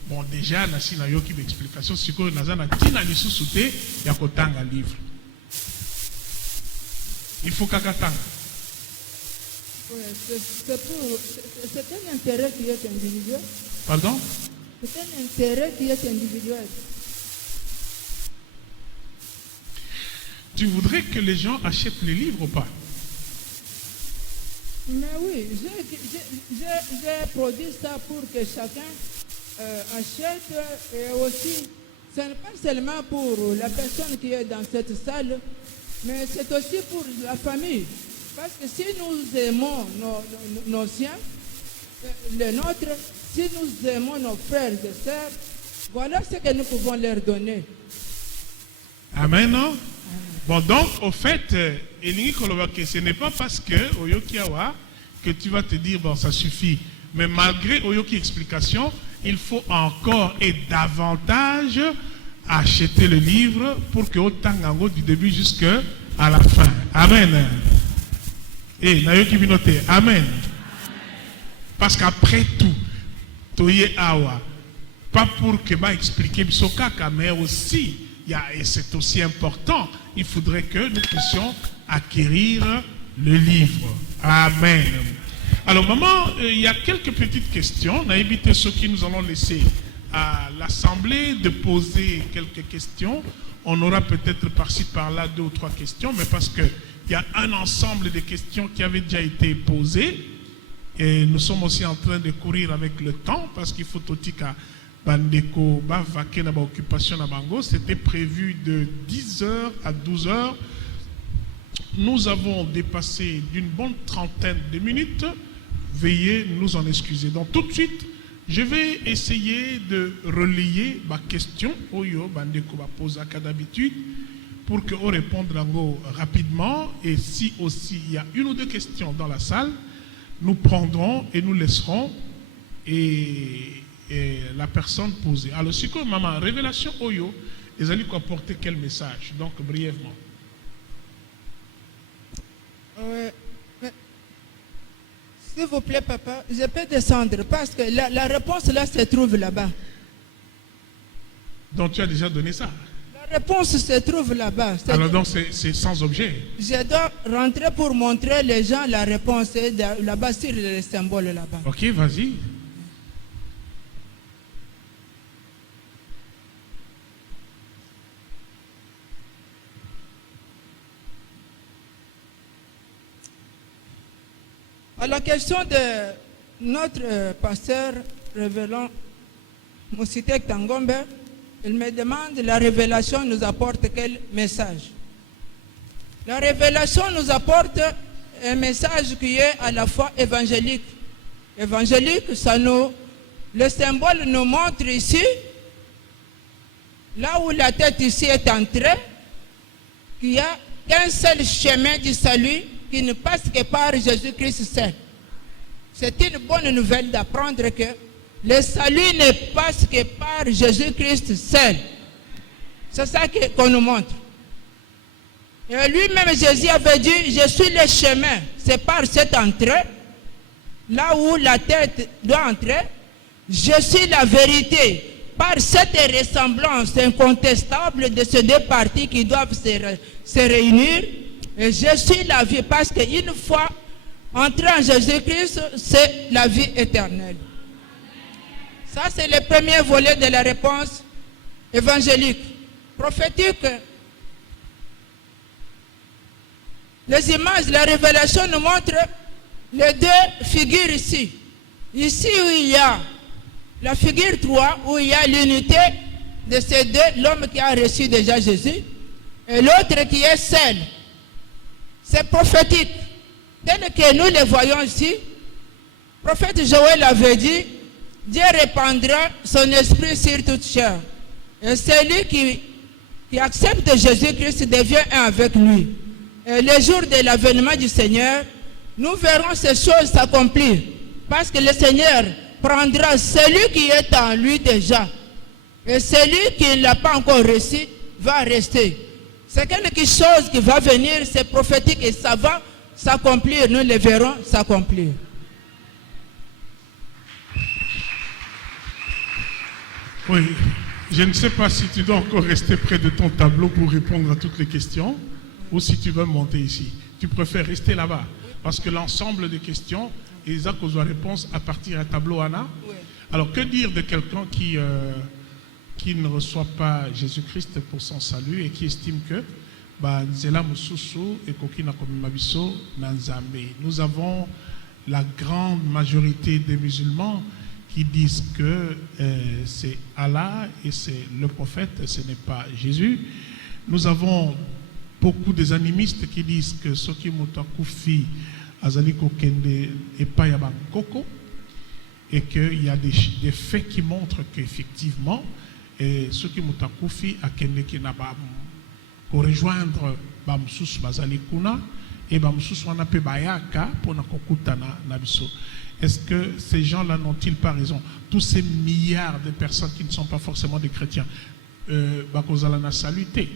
Bon, déjà, nasi na yoki d'explication, c'est que nazana tina lisu souté ya kotanga livre. Il faut kakatanga. C'est un intérêt qui est individuel. Pardon? C'est un intérêt qui est individuel. Tu voudrais que les gens achètent les livres ou pas? Mais oui, j'ai produit ça pour que chacun achète et aussi, ce n'est pas seulement pour la personne qui est dans cette salle, mais c'est aussi pour la famille. Parce que si nous aimons nos siens, les nôtres, si nous aimons nos frères et sœurs, voilà ce que nous pouvons leur donner. Amen, non? Bon, donc, au fait, ce n'est pas parce que Oyokiawa que tu vas te dire, bon, ça suffit. Mais malgré Oyoki explication, il faut encore et davantage acheter le livre pour que autant du début jusqu'à la fin. Amen. Et Nayoki Binote, Amen. Parce qu'après tout, Toye Awa, pas pour que je explique Bisokaka, mais aussi, et c'est aussi important, il faudrait que nous puissions acquérir le livre. Amen. Alors, maman, il y a quelques petites questions. On a évité ceux qui nous allons laisser à l'Assemblée de poser quelques questions. On aura peut-être par-ci, par-là 2 ou 3 questions, mais parce qu'il y a un ensemble de questions qui avaient déjà été posées. Et nous sommes aussi en train de courir avec le temps, parce qu'il faut aussi qu'à Bandeko, Bavake, na occupation na Bango, c'était prévu de 10h à 12h. Nous avons dépassé d'une bonne trentaine de minutes. Veuillez nous en excuser. Donc tout de suite, je vais essayer de relayer ma question Oyo Bandeko va poser comme d'habitude pour qu'on réponde rapidement. Et si aussi il y a 1 ou 2 questions dans la salle, nous prendrons et nous laisserons et la personne poser. Alors, si comme maman, révélation Oyo, ils allaient apporter quel message? Donc, brièvement. S'il vous plaît, papa, je peux descendre parce que la réponse là se trouve là-bas. Donc, tu as déjà donné ça? La réponse se trouve là-bas. Alors, donc, c'est sans objet? Je dois rentrer pour montrer les gens la réponse là-bas sur le symbole là-bas. Ok, vas-y. À la question de notre pasteur révélant Moussitek Tangombe, il me demande la révélation nous apporte quel message? La révélation nous apporte un message qui est à la fois évangélique. Évangélique, le symbole nous montre ici, là où la tête ici est entrée, qu'il y a qu'un seul chemin du salut qui ne passe que par Jésus-Christ seul. c'est une bonne nouvelle d'apprendre que le salut ne passe que par Jésus-Christ seul. C'est ça qu'on nous montre. Et lui-même, Jésus avait dit, je suis le chemin. C'est par cette entrée, là où la tête doit entrer, je suis la vérité. Par cette ressemblance incontestable de ces deux parties qui doivent se réunir, et je suis la vie, parce qu'une fois entré en Jésus-Christ, c'est la vie éternelle. Ça, c'est le premier volet de la réponse évangélique. Prophétique, les images, la révélation nous montre les deux figures ici. Ici où il y a la figure 3, où il y a l'unité de ces deux, l'homme qui a reçu déjà Jésus, et l'autre qui est seul. C'est prophétique. Tel que nous le voyons ici, le prophète Joël avait dit, Dieu répandra son esprit sur toute chair. Et celui qui accepte Jésus-Christ devient un avec lui. Et le jour de l'avènement du Seigneur, nous verrons ces choses s'accomplir. Parce que le Seigneur prendra celui qui est en lui déjà. Et celui qui ne l'a pas encore reçu va rester. C'est quelque chose qui va venir, c'est prophétique et ça va s'accomplir. Nous le verrons s'accomplir. Oui, je ne sais pas si tu dois encore rester près de ton tableau pour répondre à toutes les questions ou si tu veux monter ici. Tu préfères rester là-bas parce que l'ensemble des questions, Isaac aux réponses à partir d'un tableau, Anna. Oui. Alors, que dire de quelqu'un qui ne reçoit pas Jésus-Christ pour son salut et qui estime que nous avons la grande majorité des musulmans qui disent que c'est Allah et c'est le prophète, ce n'est pas Jésus. Nous avons beaucoup des animistes qui disent que ce qui Moutakufi Azaliko Kende et Payaban Koko, et qu'il y a des faits qui montrent qu'effectivement, ce qui Moutakufi a Kende qui n'a pas pour rejoindre Bamsous Bazalikuna et Bamsous Wanape Bayaka pour Nakokutana Nabiso. Est-ce que ces gens-là n'ont-ils pas raison? Tous ces milliards de personnes qui ne sont pas forcément des chrétiens, Bakozalana saluté.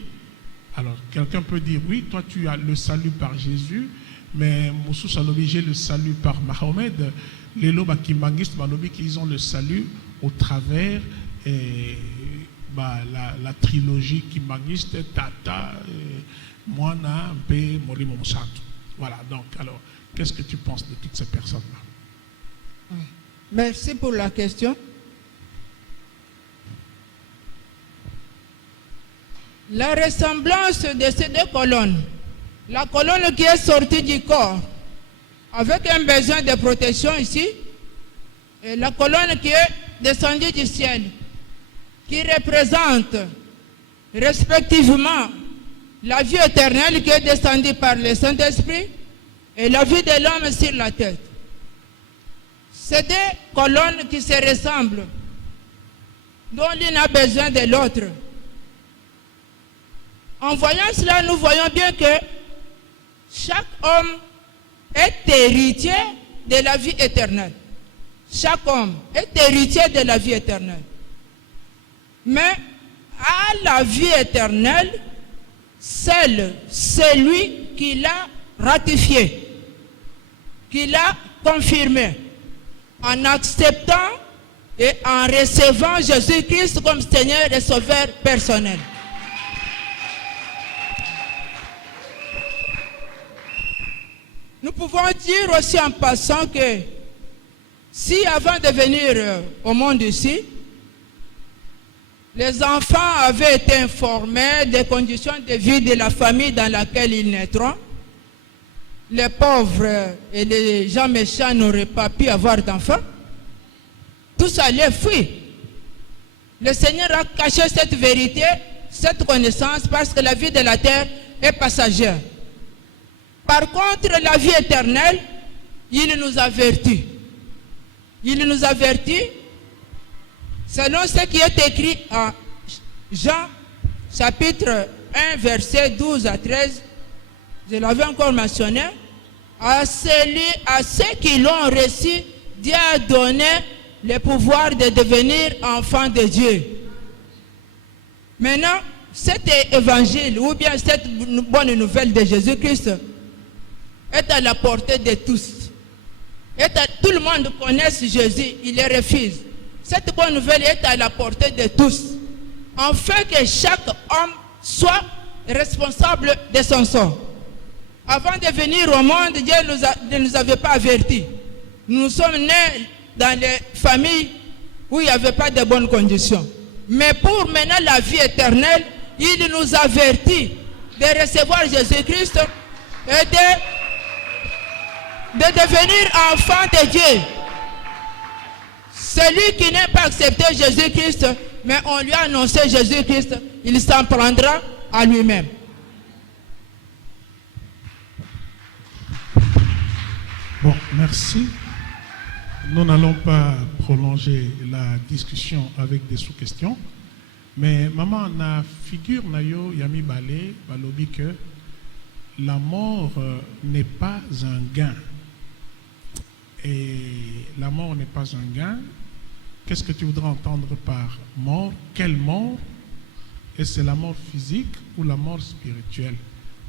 Alors, quelqu'un peut dire, oui, toi tu as le salut par Jésus, mais Moussous a l'obligé le salut par Mahomet. Les lobes qui manguisent, qu'ils ont le salut au travers la trilogie qui manguiste, Tata, Moana, Mpe, Morimo Moussatou. Voilà, donc, alors, qu'est-ce que tu penses de toutes ces personnes-là? Merci pour la question. La ressemblance de ces deux colonnes, la colonne qui est sortie du corps, avec un besoin de protection ici, et la colonne qui est descendue du ciel, qui représente respectivement la vie éternelle qui est descendue par le Saint-Esprit et la vie de l'homme sur la tête. C'est deux colonnes qui se ressemblent, dont l'une a besoin de l'autre. En voyant cela, nous voyons bien que chaque homme est héritier de la vie éternelle. Chaque homme est héritier de la vie éternelle. Mais à la vie éternelle, seul celui qui l'a ratifié, qui l'a confirmé, en acceptant et en recevant Jésus-Christ comme Seigneur et Sauveur personnel. Nous pouvons dire aussi en passant que si avant de venir au monde ici, les enfants avaient été informés des conditions de vie de la famille dans laquelle ils naîtront, les pauvres et les gens méchants n'auraient pas pu avoir d'enfants, tous allaient fuir. Le Seigneur a caché cette vérité, cette connaissance, parce que la vie de la terre est passagère. Par contre, la vie éternelle, il nous avertit. Il nous avertit, selon ce qui est écrit en Jean, chapitre 1, versets 12 à 13, je l'avais encore mentionné, à ceux qui l'ont reçu, Dieu a donné le pouvoir de devenir enfant de Dieu. Maintenant, cet évangile ou bien cette bonne nouvelle de Jésus-Christ est à la portée de tous. Tout le monde connaît Jésus, il le refuse. Cette bonne nouvelle est à la portée de tous, afin que chaque homme soit responsable de son sort. Avant de venir au monde, Dieu ne nous avait pas avertis. Nous sommes nés dans les familles où il n'y avait pas de bonnes conditions. Mais pour maintenant la vie éternelle, il nous avertit de recevoir Jésus-Christ et de devenir enfant de Dieu. Celui qui n'a pas accepté Jésus-Christ, mais on lui a annoncé Jésus-Christ, il s'en prendra à lui-même. Bon, merci. Nous n'allons pas prolonger la discussion avec des sous-questions. Mais maman, na figure na yo yami balé balobi que la mort n'est pas un gain. Et la mort n'est pas un gain. Qu'est-ce que tu voudrais entendre par mort? Quelle mort? Et c'est la mort physique ou la mort spirituelle?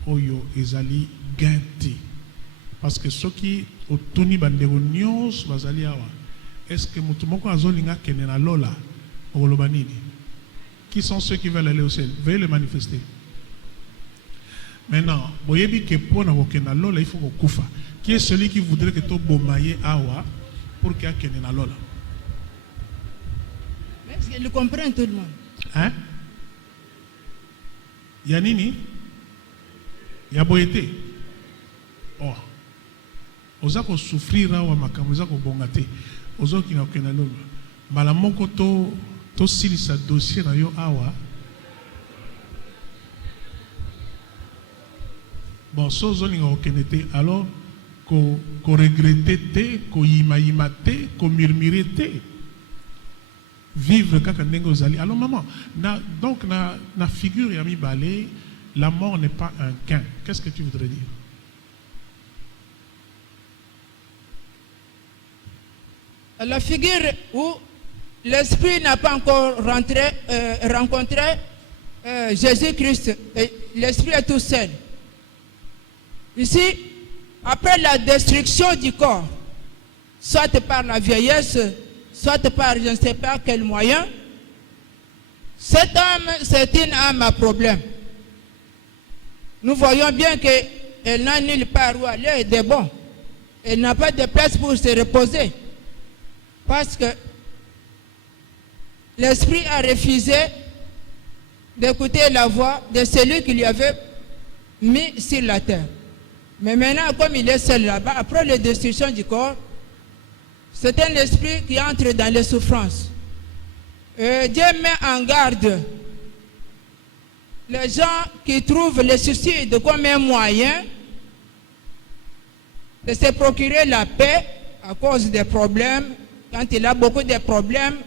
Oyo ezali gainti. Parce que ceux qui ont tenu bandero nyos bazali awa. Est-ce que mutumoko azolinga kene na lola olobanini? Qui sont ceux qui veulent aller au ciel? Veuillez le manifester. Maintenant, boyebi que pour na kena lola il faut kufa. Qui est celui qui voudrait que to bomaye awa pour qu'il y ait kene na lola? Est-ce qu'il comprend tout le monde? Hein? Yanini? Yaboyete. Oh. Ozako souffrir awa makambo ozako bongate. Ozako kina kena lola. Malamoko to silisa dossier na yo awa. Bon, so zolinga okenete alors ko regretter te, ko yima te, ko murmurer te. Vivre kaka ndenge ozali. Alors maman, donc na figure yami balé, la mort n'est pas un gain. Qu'est-ce que tu voudrais dire? La figure où l'esprit n'a pas encore rencontré Jésus-Christ, l'esprit est tout seul. Ici, après la destruction du corps, soit par la vieillesse, soit par je ne sais pas quel moyen, cette âme, c'est une âme à problème. Nous voyons bien qu'elle n'a nulle part où aller de bon. Elle n'a pas de place pour se reposer. Parce que l'esprit a refusé d'écouter la voix de celui qui lui avait mis sur la terre. Mais maintenant, comme il est seul là-bas, après la destruction du corps, c'est un esprit qui entre dans les souffrances. Dieu met en garde les gens qui trouvent le suicide comme un moyen de se procurer la paix à cause des problèmes. Quand il a beaucoup de problèmes,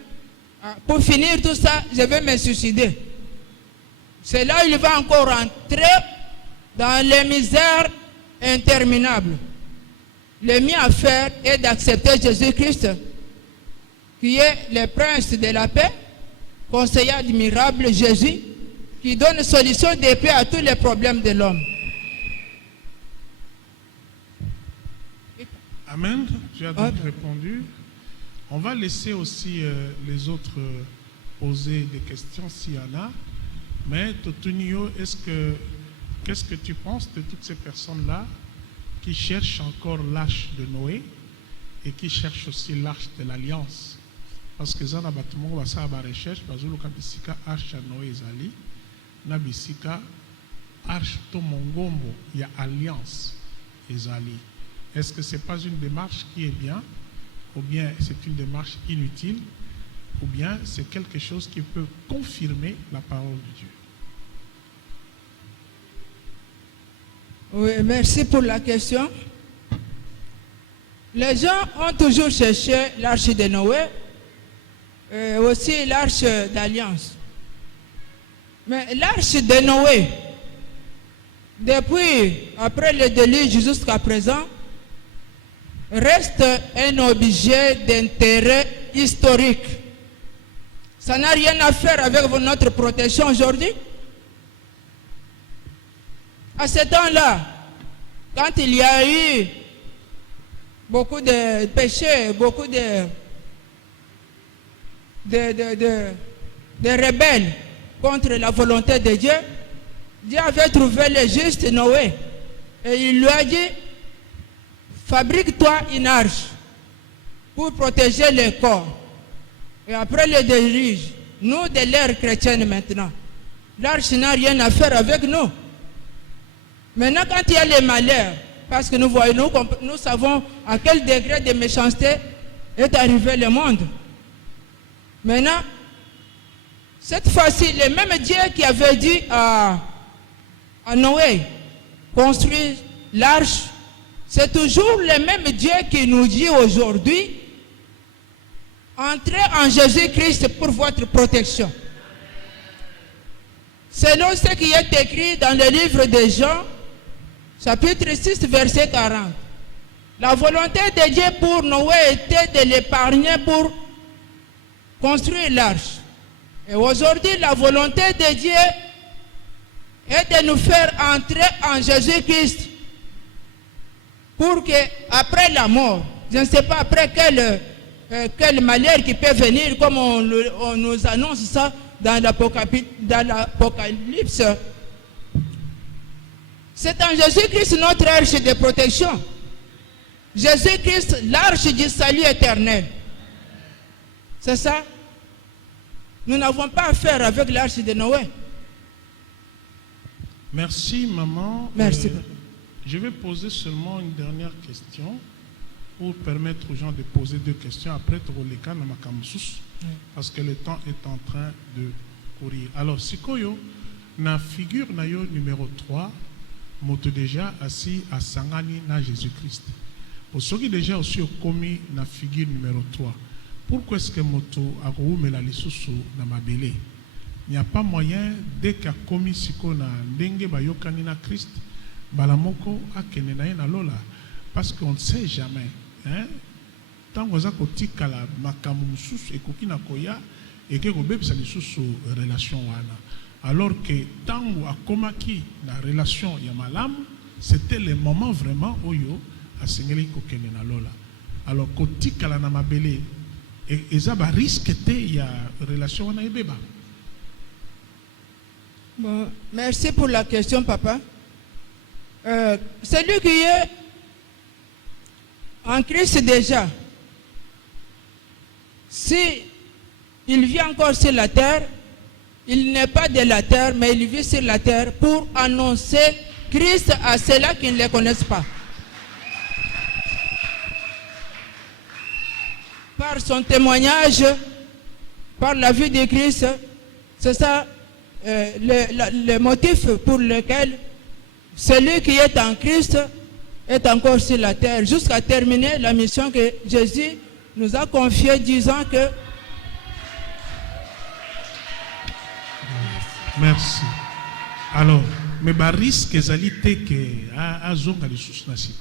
pour finir tout ça, je vais me suicider. C'est là où il va encore entrer dans les misères interminables. Le mieux à faire est d'accepter Jésus-Christ, qui est le prince de la paix, conseiller admirable Jésus, qui donne solution de paix à tous les problèmes de l'homme. Amen. Tu as donc répondu. On va laisser aussi les autres poser des questions s'il y en a. Mais Totunio, qu'est-ce que tu penses de toutes ces personnes-là qui cherchent encore l'arche de Noé et qui cherchent aussi l'arche de l'Alliance? Parce que ça, on va faire la recherche, parce que bisika arche de Noé ezali, na bisika arche to mongombo, il y a Alliance ezali. Est-ce que ce n'est pas une démarche qui est bien, ou bien c'est une démarche inutile, ou bien c'est quelque chose qui peut confirmer la parole de Dieu? Oui, merci pour la question. Les gens ont toujours cherché l'arche de Noé, et aussi l'arche d'Alliance. Mais l'arche de Noé, depuis, après le déluge jusqu'à présent, reste un objet d'intérêt historique. Ça n'a rien à faire avec notre protection aujourd'hui. À ce temps-là, quand il y a eu beaucoup de péchés, beaucoup de rebelles contre la volonté de Dieu, Dieu avait trouvé le juste Noé. Et il lui a dit, fabrique-toi une arche pour protéger les corps. Et après le déluge, nous de l'ère chrétienne maintenant, l'arche n'a rien à faire avec nous. Maintenant, quand il y a les malheurs, parce que nous voyons, nous savons à quel degré de méchanceté est arrivé le monde. Maintenant, cette fois-ci, le même Dieu qui avait dit à Noé, construire l'arche, c'est toujours le même Dieu qui nous dit aujourd'hui, entrez en Jésus-Christ pour votre protection. Selon ce qui est écrit dans le livre de Jean, chapitre 6, verset 40. La volonté de Dieu pour Noé était de l'épargner pour construire l'arche. Et aujourd'hui, la volonté de Dieu est de nous faire entrer en Jésus-Christ pour que, après la mort, je ne sais pas après quel malheur qui peut venir, comme on nous annonce ça dans l'Apocalypse, c'est en Jésus-Christ notre arche de protection. Jésus-Christ, l'arche du salut éternel. C'est ça? Nous n'avons pas affaire avec l'arche de Noé. Merci, maman. Merci. Je vais poser seulement une dernière question pour permettre aux gens de poser 2 questions. Après, tu vas les parce que le temps est en train de courir. Alors, Sikoyo, na figure na yo numéro 3, moto déjà assis à Sangani na Jésus-Christ. Pour ceux qui déjà aussi ont commis na figure numéro 3, pourquoi est-ce que moto a roumé la lisusu na mabele? Il n'y a pas moyen, dès qu'a commis siko na ndenge bayokani na Christ, balamoko a kenenaye na lola. Parce qu'on ne sait jamais. Tant que kotika la makamu mususu ekoki na koya et que kobebisa lisusu relation wana. Alors que tant a komaki la relation ya malamu, c'était le moment vraiment oyo a sengeli ko kene na lola. Alors kotika la na mabele et ça va risque il y a relation wana ebeba. Bon, merci pour la question, papa. Celui qui est en Christ déjà, si il vit encore sur la terre, il n'est pas de la terre, mais il vit sur la terre pour annoncer Christ à ceux-là qui ne le connaissent pas. Par son témoignage, par la vie de Christ, c'est ça le motif pour lequel celui qui est en Christ est encore sur la terre, jusqu'à terminer la mission que Jésus nous a confiée, disant que... Merci. Alors, mais le risque est que à zonga les sous nasi.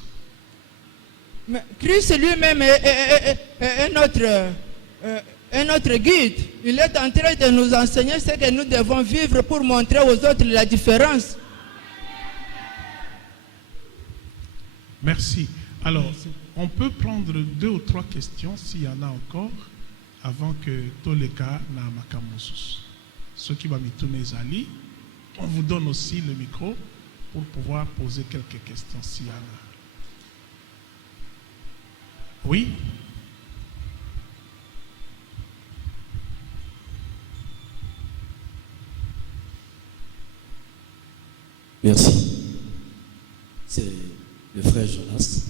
Mais Christ lui-même est notre guide. Il est en train de nous enseigner ce que nous devons vivre pour montrer aux autres la différence. Merci. Alors, on peut prendre 2 ou 3 questions s'il y en a encore avant que tous les cas na makamosus. Ceux qui vont me tourner Zali, on vous donne aussi le micro pour pouvoir poser quelques questions s'il y en a. Oui? Merci. C'est le frère Jonas.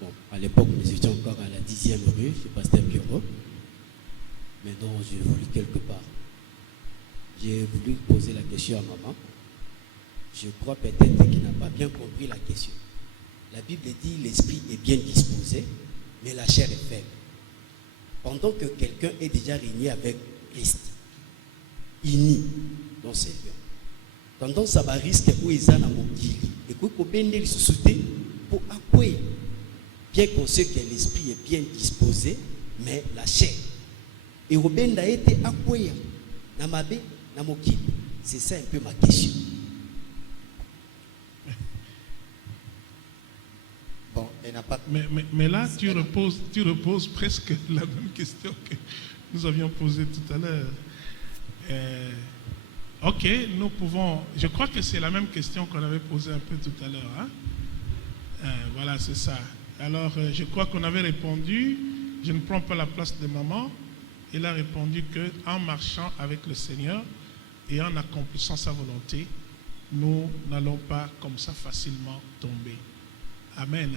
Bon, à l'époque, nous étions encore à la 10e rue, chez Pasteur Pierrot. Maintenant, j'ai voulu quelque part. J'ai voulu poser la question à maman. Je crois peut-être qu'il n'a pas bien compris la question. La Bible dit l'esprit est bien disposé, mais la chair est faible. Pendant que quelqu'un est déjà régné avec Christ, uni dans ses lieux. Tendance à risque où ils en ont dit et que bende le sous pour accueillir bien qu'on sait que l'esprit est bien disposé, mais la chair. Et Robenda était akwea, namabe, namokili. C'est ça un peu ma question. Bon, elle n'a pas... Mais là, tu reposes presque la même question que nous avions posée tout à l'heure. Ok, nous pouvons... Je crois que c'est la même question qu'on avait posée un peu tout à l'heure. Hein? Voilà, c'est ça. Alors, je crois qu'on avait répondu, je ne prends pas la place de maman. Il a répondu qu'en marchant avec le Seigneur et en accomplissant sa volonté, nous n'allons pas comme ça facilement tomber. Amen.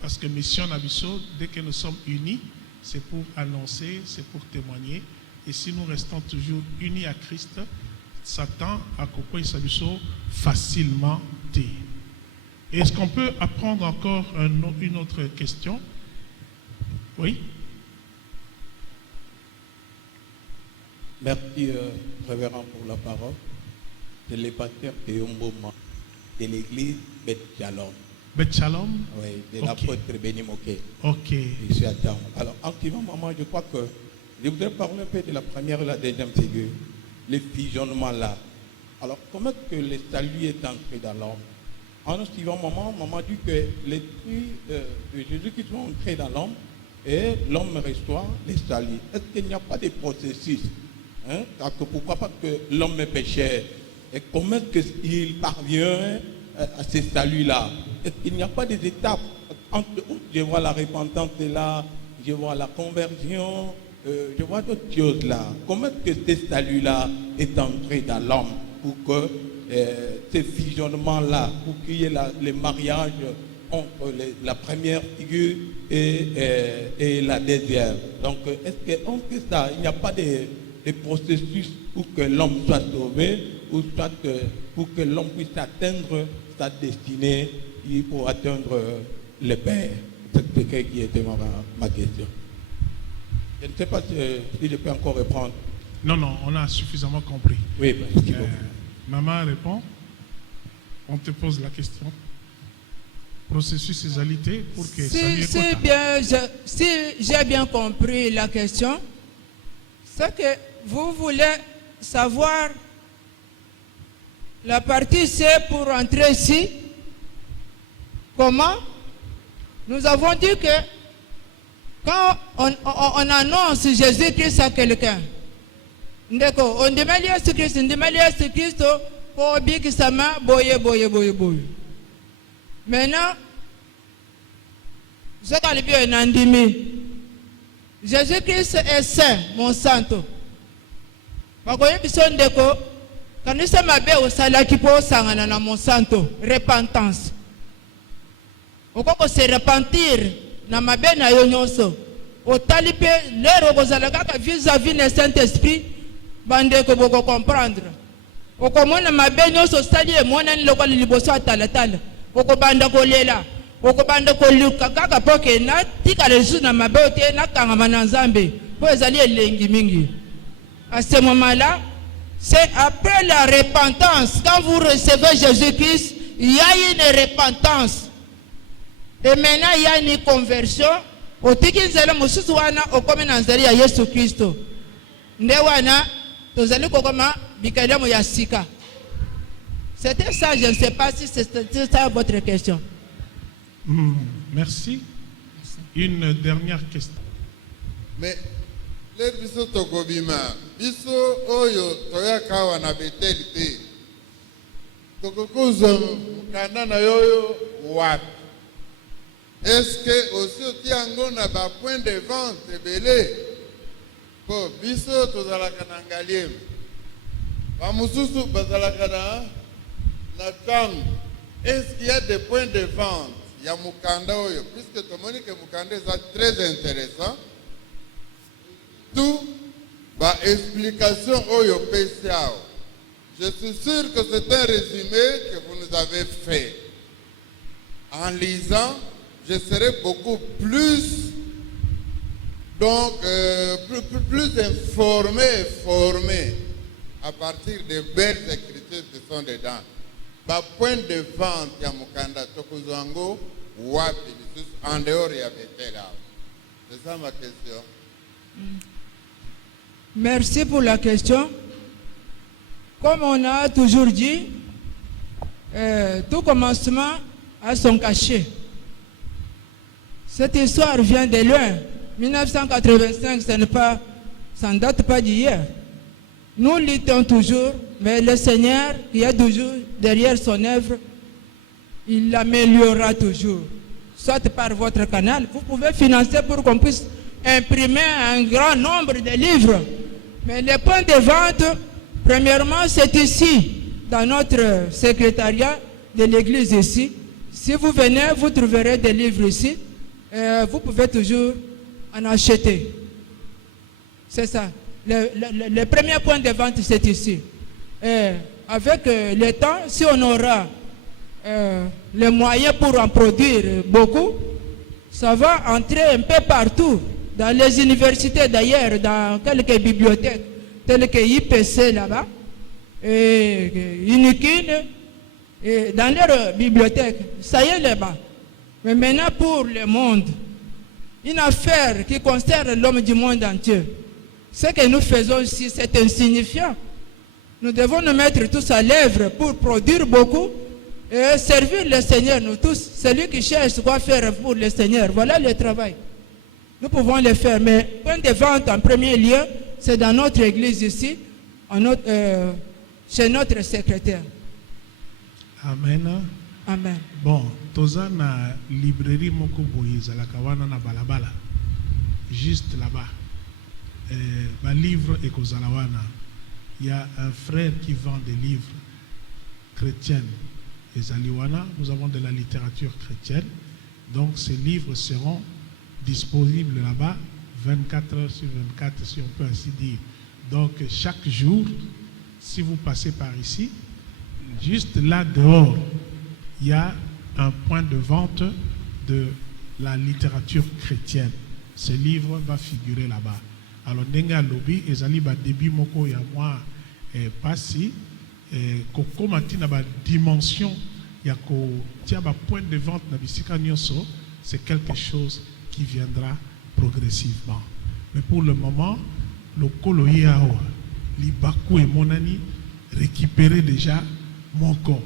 Parce que mission Nabiso, dès que nous sommes unis, c'est pour annoncer, c'est pour témoigner. Et si nous restons toujours unis à Christ, Satan a coupé Sabiso facilement. Est-ce qu'on peut apprendre encore une autre question? Oui. Merci, révérend, pour la parole. C'est le pasteur Théomboma de l'église Beth Shalom. Beth Shalom? Oui, de l'apôtre Béni Moké. Ok. Ici à Town. Alors, en ce moment, je crois que je voudrais parler un peu de la première et la deuxième figure, le fusionnement là. Alors, comment est-ce que le salut est entré dans l'homme? En un suivant moment, maman dit que l'esprit de Jésus qui est entré dans l'homme et l'homme reçoit le salut. Est-ce qu'il n'y a pas de processus? Hein? Pourquoi pas que l'homme est pécheur? Et comment est-ce qu'il parvient à ce salut-là? Est-ce qu'il n'y a pas des étapes? Je vois la repentance là, je vois la conversion, je vois d'autres choses là. Comment est-ce que ce salut-là est entré dans l'homme pour que ce fusionnement-là, pour qu'il y ait le mariage entre la première figure et la deuxième? Donc, est-ce qu'on fait ça? Il n'y a pas de processus pour que l'homme soit sauvé ou soit pour que l'homme puisse atteindre sa destinée et pour atteindre le Père? C'est ce qui était ma question. Je ne sais pas si je peux encore répondre. Non, on a suffisamment compris. Oui, merci beaucoup. Maman répond. On te pose la question. Processus égalité pour que si j'ai bien compris la question, c'est que vous voulez savoir la partie C pour entrer ici. Comment? Nous avons dit que quand on annonce Jésus-Christ à quelqu'un, on demande Jésus-Christ pour dire que ça m'a boyé. Maintenant, Jésus-Christ est saint, mon santo. Quand nous sommes à Béo, ça l'a qui peut s'en mon santo, repentance. On peut se repentir dans ma belle naïonso. Au talipé, l'heure où vous allez vis-à-vis du Saint-Esprit, bande que vous comprendre. Au commun, ma belle naïonso, c'est-à-dire, moi, je ne sais pas si vous avez au bande kolela, au bande koluka, kaka poke, na tika les choses dans ma beauté, na kangamana nzambe, pour les alliés lengi mingi. À ce moment-là, c'est après la repentance, quand vous recevez Jésus-Christ, il y a une repentance. Et maintenant, il y a une conversion. Au tikinzela mususu wana okome na nzali ya Yesu Kristo. Nde wana tozali kokoma bikadamu ya sika. C'était ça, je ne sais pas si c'est ça votre question. Merci. Une dernière question. Mais les biso tokobima, biso oyo toyaka wana betelite. Tokokuzo mukanda na yoyo wapi? Est-ce que aussi au tiango na ba point de vente belé pour biso tozalaka na ngaliem. Ba mususu bazalaka na tango. Est-ce qu'il y a des points de vente? Il y a mukanda oyo, puisque tout le monde que mukanda est très intéressant. Tout ba explication oyo PCA. Je suis sûr que c'est un résumé que vous nous avez fait. En lisant, je serai beaucoup plus plus informé et formé à partir des belles écritures qui sont dedans. Ba point de vente ya mukanda tokozango wapi lisusu en dehors ya Bethel awa? C'est ça ma question. Merci pour la question. Comme on a toujours dit, tout commencement a son cachet. Cette histoire vient de loin. 1985, ça ne date pas d'hier. Nous luttons toujours, mais le Seigneur, qui est toujours derrière son œuvre, il l'améliorera toujours. Soit par votre canal, vous pouvez financer pour qu'on puisse imprimer un grand nombre de livres. Mais les points de vente, premièrement, c'est ici, dans notre secrétariat de l'église ici. Si vous venez, vous trouverez des livres ici. Vous pouvez toujours en acheter. C'est ça. Le premier point de vente, c'est ici. Avec le temps, si on aura les moyens pour en produire beaucoup, ça va entrer un peu partout, dans les universités d'ailleurs, dans quelques bibliothèques, telles que IPC là-bas, et Unikin, et dans leur bibliothèque, ça y est là-bas. Mais maintenant pour le monde, une affaire qui concerne l'homme du monde entier, ce que nous faisons ici, c'est insignifiant. Nous devons nous mettre tous à l'œuvre pour produire beaucoup et servir le Seigneur, nous tous. Celui qui cherche quoi faire pour le Seigneur, voilà le travail. Nous pouvons le faire, mais point de vente en premier lieu, c'est dans notre église ici, chez notre secrétaire. Amen. Amen. Bon, toza na librairie moko boye la kawana na balabala. Juste là-bas. Ma livre et Kozalawana. Il y a un frère qui vend des livres chrétiens. Et Zaliwana, nous avons de la littérature chrétienne. Donc ces livres seront disponibles là-bas 24 heures sur 24, si on peut ainsi dire. Donc chaque jour, si vous passez par ici, juste là dehors, il y a un point de vente de la littérature chrétienne. Ce livre va figurer là-bas. Alors, Nenga Lobby, ezali ba début moko ya moi passi, koko matina ba dimension ya ko tia ba point de vente na bisika nyonso, c'est quelque chose qui viendra progressivement. Mais pour le moment, le kolo yao, libaku et monani récupérer déjà mon corps.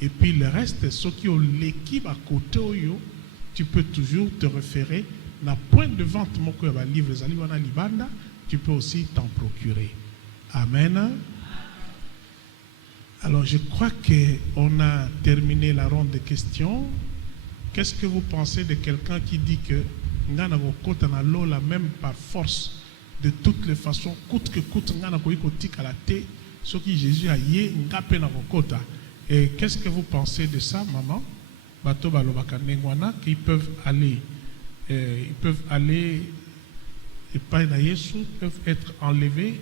Et puis le reste, ceux qui ont l'équipe à côté, tu peux toujours te référer à point de vente, livre, tu peux aussi t'en procurer. Amen. Alors je crois qu'on a terminé la ronde de questions. Qu'est-ce que vous pensez de quelqu'un qui dit que la même par force, de toutes les façons, coûte que coûte, ce qui Jésus a yé, et qu'est-ce que vous pensez de ça, maman? Bato balobaka nengwana qu'ils peuvent aller et pas peuvent être enlevés,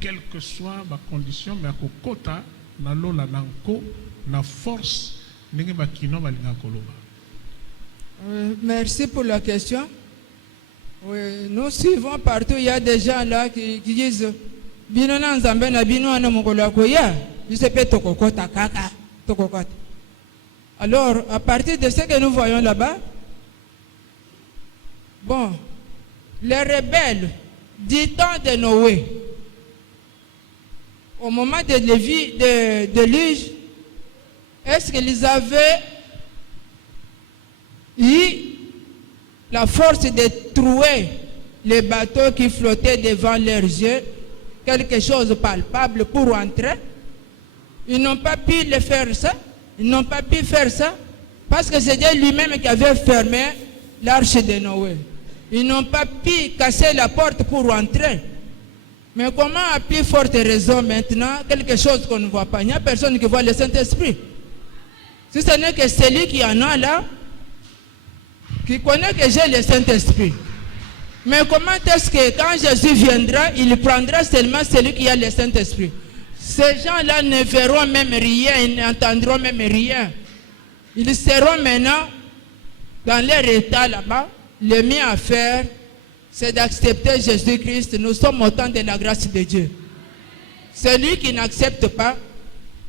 quelle que soit ma condition, mais à kokota na lola nanko na force ndenge bakino balinga koloba. Merci pour la question. Oui, nous suivons partout, il y a des gens là qui disent bino na nzambe na bino ana mokolo akoya, je sais pas tokokota kaka. Alors, à partir de ce que nous voyons là-bas, bon, les rebelles du temps de Noé, au moment de l'Ige, est-ce qu'ils avaient eu la force de trouver les bateaux qui flottaient devant leurs yeux, quelque chose de palpable pour entrer? Ils n'ont pas pu le faire ça. Ils n'ont pas pu faire ça parce que c'était lui-même qui avait fermé l'arche de Noé. Ils n'ont pas pu casser la porte pour entrer. Mais comment à plus forte raison maintenant, quelque chose qu'on ne voit pas? Il n'y a personne qui voit le Saint-Esprit. Si ce n'est que celui qui en a là, qui connaît que j'ai le Saint-Esprit. Mais comment est-ce que quand Jésus viendra, il prendra seulement celui qui a le Saint-Esprit? Ces gens-là ne verront même rien, ils n'entendront même rien. Ils seront maintenant dans leur état là-bas. Le mieux à faire, c'est d'accepter Jésus-Christ. Nous sommes au temps de la grâce de Dieu. Celui qui n'accepte pas,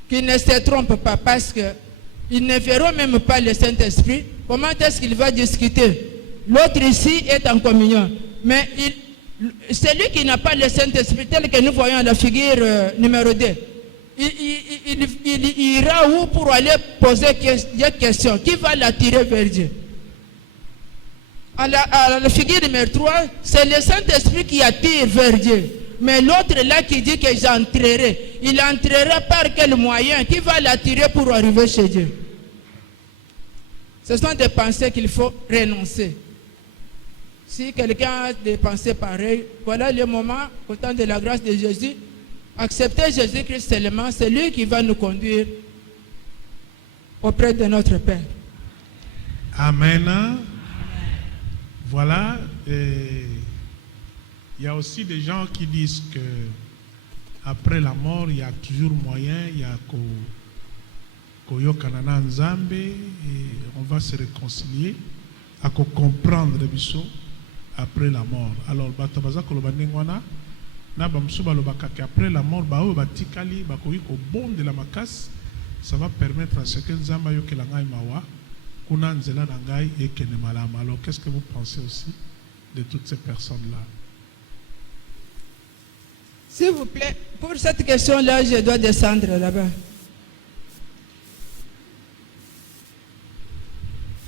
qui ne se trompe pas, parce que ils ne verront même pas le Saint-Esprit. Comment est-ce qu'il va discuter? L'autre ici est en communion. Mais celui qui n'a pas le Saint-Esprit, tel que nous voyons la figure numéro 2, il ira où pour aller poser des questions? Qui va l'attirer vers Dieu? À la figure numéro 3, c'est le Saint-Esprit qui attire vers Dieu. Mais l'autre là qui dit que j'entrerai, il entrera par quel moyen? Qui va l'attirer pour arriver chez Dieu? Ce sont des pensées qu'il faut renoncer. Si quelqu'un a des pensées pareilles, voilà le moment, au temps de la grâce de Jésus, accepter Jésus-Christ seulement, c'est lui qui va nous conduire auprès de notre Père. Amen. Voilà. Il y a aussi des gens qui disent que après la mort, il y a toujours moyen, il y a Koyokanana Nzambe, et on va se réconcilier, à comprendre le biso après la mort. Alors, batabaza kolobandengwana, na bamsuba lobakake après la mort, bao batikali, bakoyi ko bon de la makas, ça va permettre à ce que Nzamba yokelangai mawa, kuna nzela nangai et kene malama. Alors, qu'est-ce que vous pensez aussi de toutes ces personnes-là? S'il vous plaît, pour cette question-là, je dois descendre là-bas.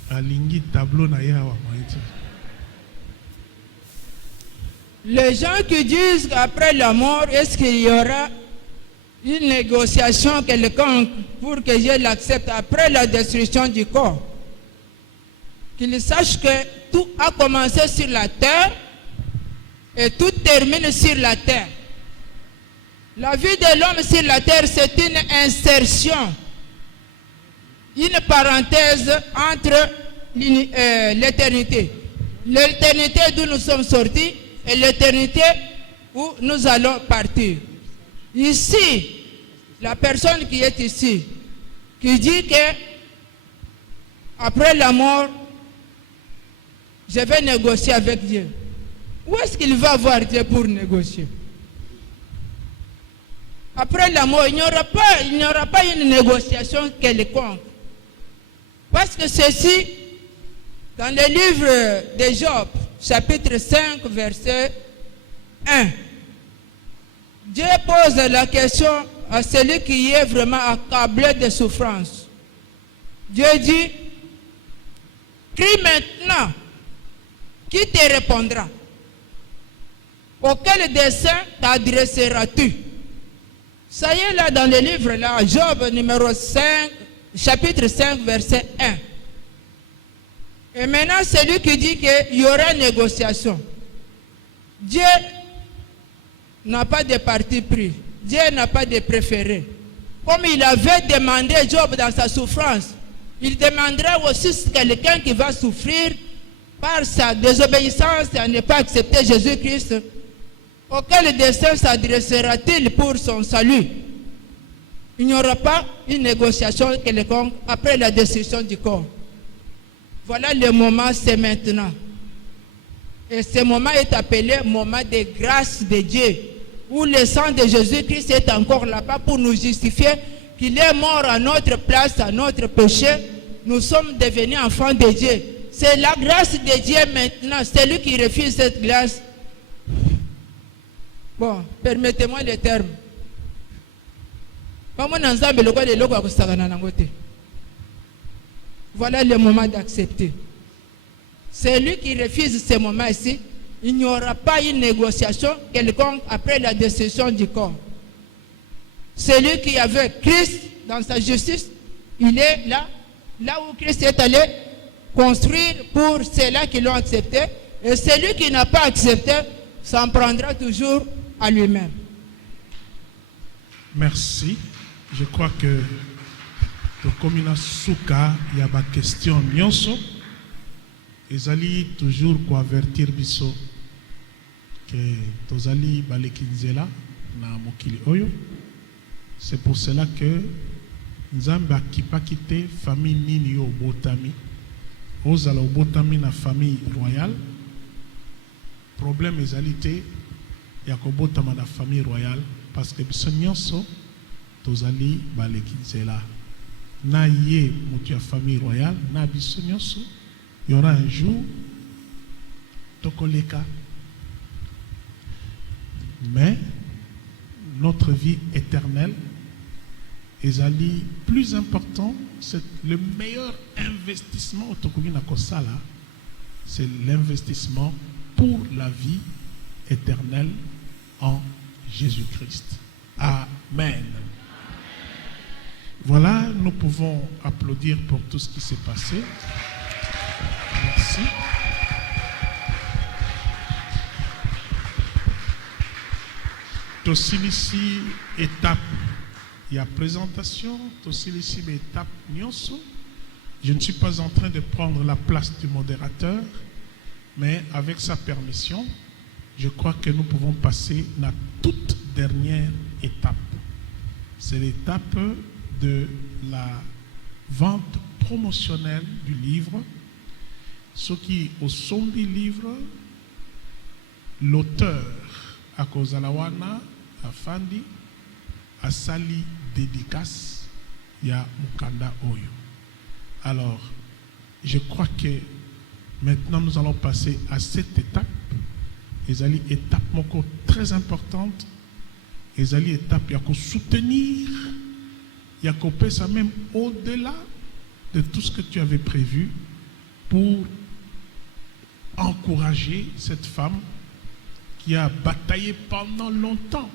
Alingi tableau na yawa maïti. Les gens qui disent qu'après la mort, est-ce qu'il y aura une négociation quelconque pour que Dieu l'accepte après la destruction du corps? Qu'ils sachent que tout a commencé sur la terre et tout termine sur la terre. La vie de l'homme sur la terre, c'est une insertion, une parenthèse entre l'éternité. L'éternité d'où nous sommes sortis et l'éternité où nous allons partir. Ici, la personne qui est ici, qui dit que après la mort, je vais négocier avec Dieu. Où est-ce qu'il va voir Dieu pour négocier? Après la mort, il n'y aura pas une négociation quelconque. Parce que ceci, dans le livre de Job, chapitre 5, verset 1, Dieu pose la question à celui qui est vraiment accablé de souffrance. Dieu dit, crie maintenant, qui te répondra? Auquel dessein t'adresseras-tu? Ça y est là dans le livre là, Job numéro 5, chapitre 5, verset 1. Et maintenant, celui qui dit qu'il y aura négociation. Dieu n'a pas de parti pris. Dieu n'a pas de préféré. Comme il avait demandé Job dans sa souffrance, il demandera aussi quelqu'un qui va souffrir par sa désobéissance à ne pas accepter Jésus-Christ. Auquel dessein s'adressera-t-il pour son salut? Il n'y aura pas une négociation quelconque après la destruction du corps. Voilà le moment, c'est maintenant. Et ce moment est appelé moment de grâce de Dieu, où le sang de Jésus-Christ est encore là-bas pour nous justifier qu'il est mort à notre place, à notre péché. Nous sommes devenus enfants de Dieu. C'est la grâce de Dieu maintenant. C'est lui qui refuse cette grâce. Bon, permettez-moi le terme. Voilà le moment d'accepter. C'est lui qui refuse ce moment ici. Il n'y aura pas une négociation quelconque après la destruction du corps. Celui qui avait Christ dans sa justice, il est là où Christ est allé construire pour ceux-là qui l'ont accepté. Et celui qui n'a pas accepté s'en prendra toujours à lui-même. Merci. Je crois que comme il souka, il y a des questions nyonso. Ezali toujours pour avertir biso que tozali balekinzela na mokili oyo. C'est pour cela que Nzamba qui pas quitté famille nini yo botami. Ozala botami na famille royale. Problème ezalité ya ko botama na famille royale parce que biso nyonso tozali balekinzela. na ye mutu ya famille royale, na biso nyonso, il y aura un jour tokoleka. Mais notre vie éternelle ezali plus important, c'est le meilleur investissement tokoki na kosala, c'est l'investissement pour la vie éternelle en Jésus-Christ. Amen. Voilà, nous pouvons applaudir pour tout ce qui s'est passé. Merci. Tosilisi étape, il y a présentation, tosilisi étape nyonso. Je ne suis pas en train de prendre la place du modérateur, mais avec sa permission, je crois que nous pouvons passer à la toute dernière étape. C'est l'étape de la vente promotionnelle du livre. Ce qui au son du livre, l'auteur à Kozalawana, à Fandi, à Sali dédicace, il y a Mukanda Oyo. Alors, je crois que maintenant nous allons passer à cette étape. Ezali étape moko très importante. Ezali étape il y a qu'à soutenir, il y a qu'à passer même au-delà de tout ce que tu avais prévu pour encourager cette femme qui a bataillé pendant longtemps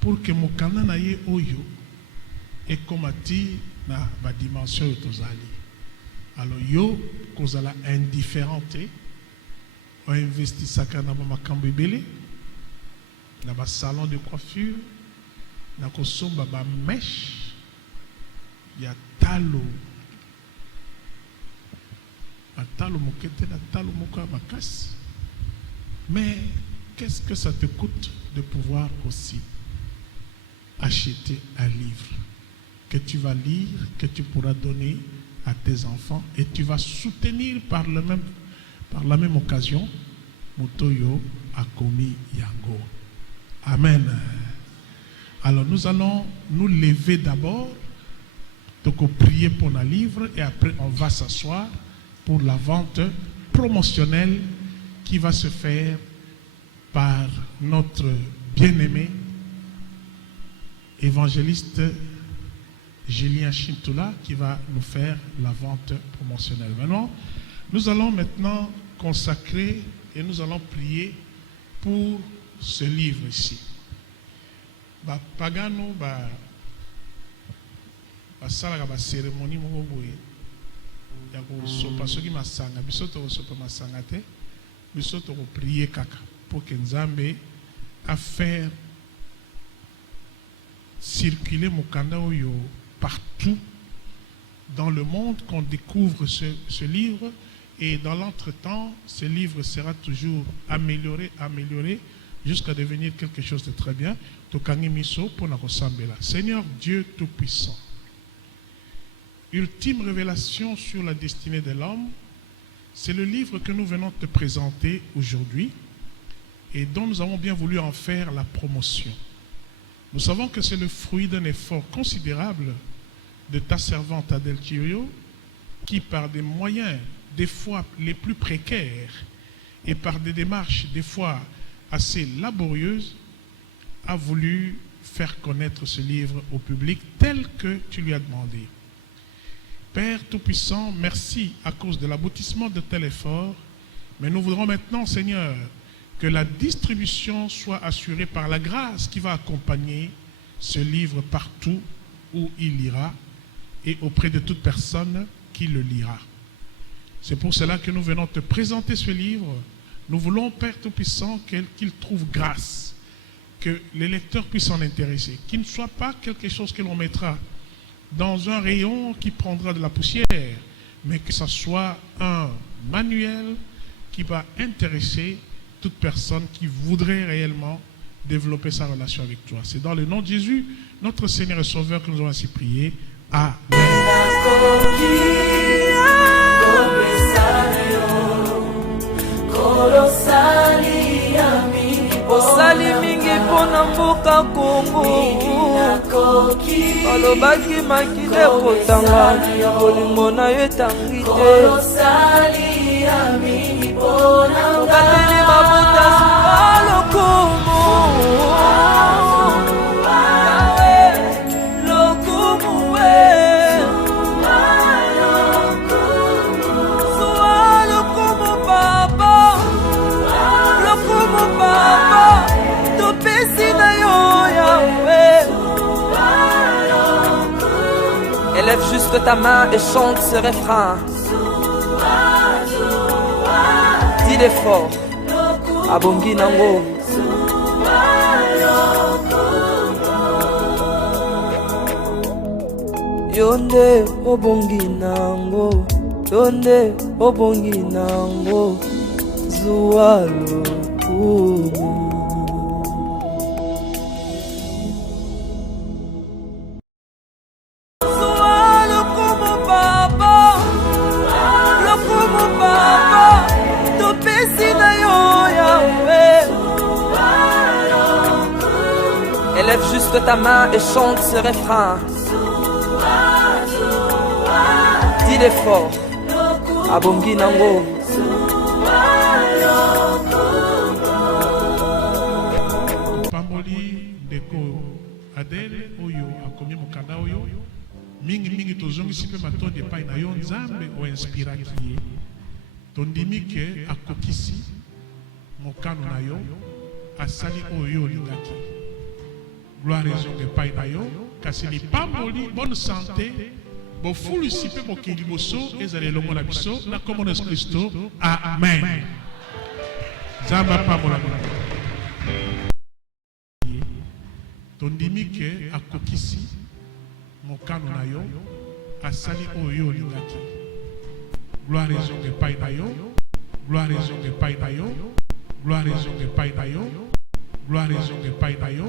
pour que Mokanda na ye oyo et comme a dit na ba dimension de tozali. Alors yo kozala indifférenté on investit saka na ba makambo ebele na ba salon de coiffure na kosomba ba mèche ya talo atalo mokete na talo moko makasi. Mais qu'est-ce que ça te coûte de pouvoir aussi acheter un livre que tu vas lire, que tu pourras donner à tes enfants et tu vas soutenir par la même occasion Motoyo Akomi Yango. Amen. Alors nous allons nous lever d'abord, donc prier pour le livre et après on va s'asseoir pour la vente promotionnelle qui va se faire par notre bien-aimé évangéliste Julien Chintula qui va nous faire la vente promotionnelle. Maintenant, nous allons maintenant consacrer et nous allons prier pour ce livre ici. Ba pagano ba sala ba cérémonie moko boye ya ko sopa soki masanga bisoto ko sopa masanga te bisoto ko prier kaka pour que Nzambe a faire circuler Mukanda Oyo partout dans le monde, qu'on découvre ce livre et dans l'entretemps, ce livre sera toujours amélioré jusqu'à devenir quelque chose de très bien. Seigneur Dieu Tout-Puissant, ultime révélation sur la destinée de l'homme, c'est le livre que nous venons te présenter aujourd'hui et dont nous avons bien voulu en faire la promotion. Nous savons que c'est le fruit d'un effort considérable de ta servante Adèle Thioyo, qui par des moyens des fois les plus précaires et par des démarches des fois assez laborieuses, a voulu faire connaître ce livre au public tel que tu lui as demandé. Père Tout-Puissant, merci à cause de l'aboutissement de tel effort, mais nous voudrons maintenant, Seigneur, que la distribution soit assurée par la grâce qui va accompagner ce livre partout où il ira et auprès de toute personne qui le lira. C'est pour cela que nous venons te présenter ce livre. Nous voulons, Père Tout-Puissant, qu'il trouve grâce, que les lecteurs puissent s'en intéresser, qu'il ne soit pas quelque chose que l'on mettra dans un rayon qui prendra de la poussière, mais que ce soit un manuel qui va intéresser toute personne qui voudrait réellement développer sa relation avec toi. C'est dans le nom de Jésus, notre Seigneur et Sauveur, que nous avons ainsi prié. Amen. Osali mingi pona na mboka Kongo balobaki makile ekotanga bolingo na yo etangi te okateli mabota suka lokumu Élève juste ta main et chante ce refrain. Dis-le fort. Abongi nango. Yonde obongi nango. Yonde obongi nango. Zualo kumu. Élève juste ta main et chante ce refrain. Dis-le fort. Abongi nango. Pamboli ndeko Adele oyo akomi mokanda oyo mingi tozongisi mpe matondi epai na yo nzambe oinspiraki ye tondimi ke akokisi mokano na yo asali oyo olingaki gloire ezonga epai na yo kasi lipamboli bonne santé bofulusi mpe mokili liboso ezala elongo na biso na kombo na Yesu Kristo amen. Nzambe apambola tondimi ke akokisi mokano na yo asali oyo olingaki gloire ezonga epai na yo gloire ezonga epai na yo gloire ezonga epai na yo gloire ezonga epai na yo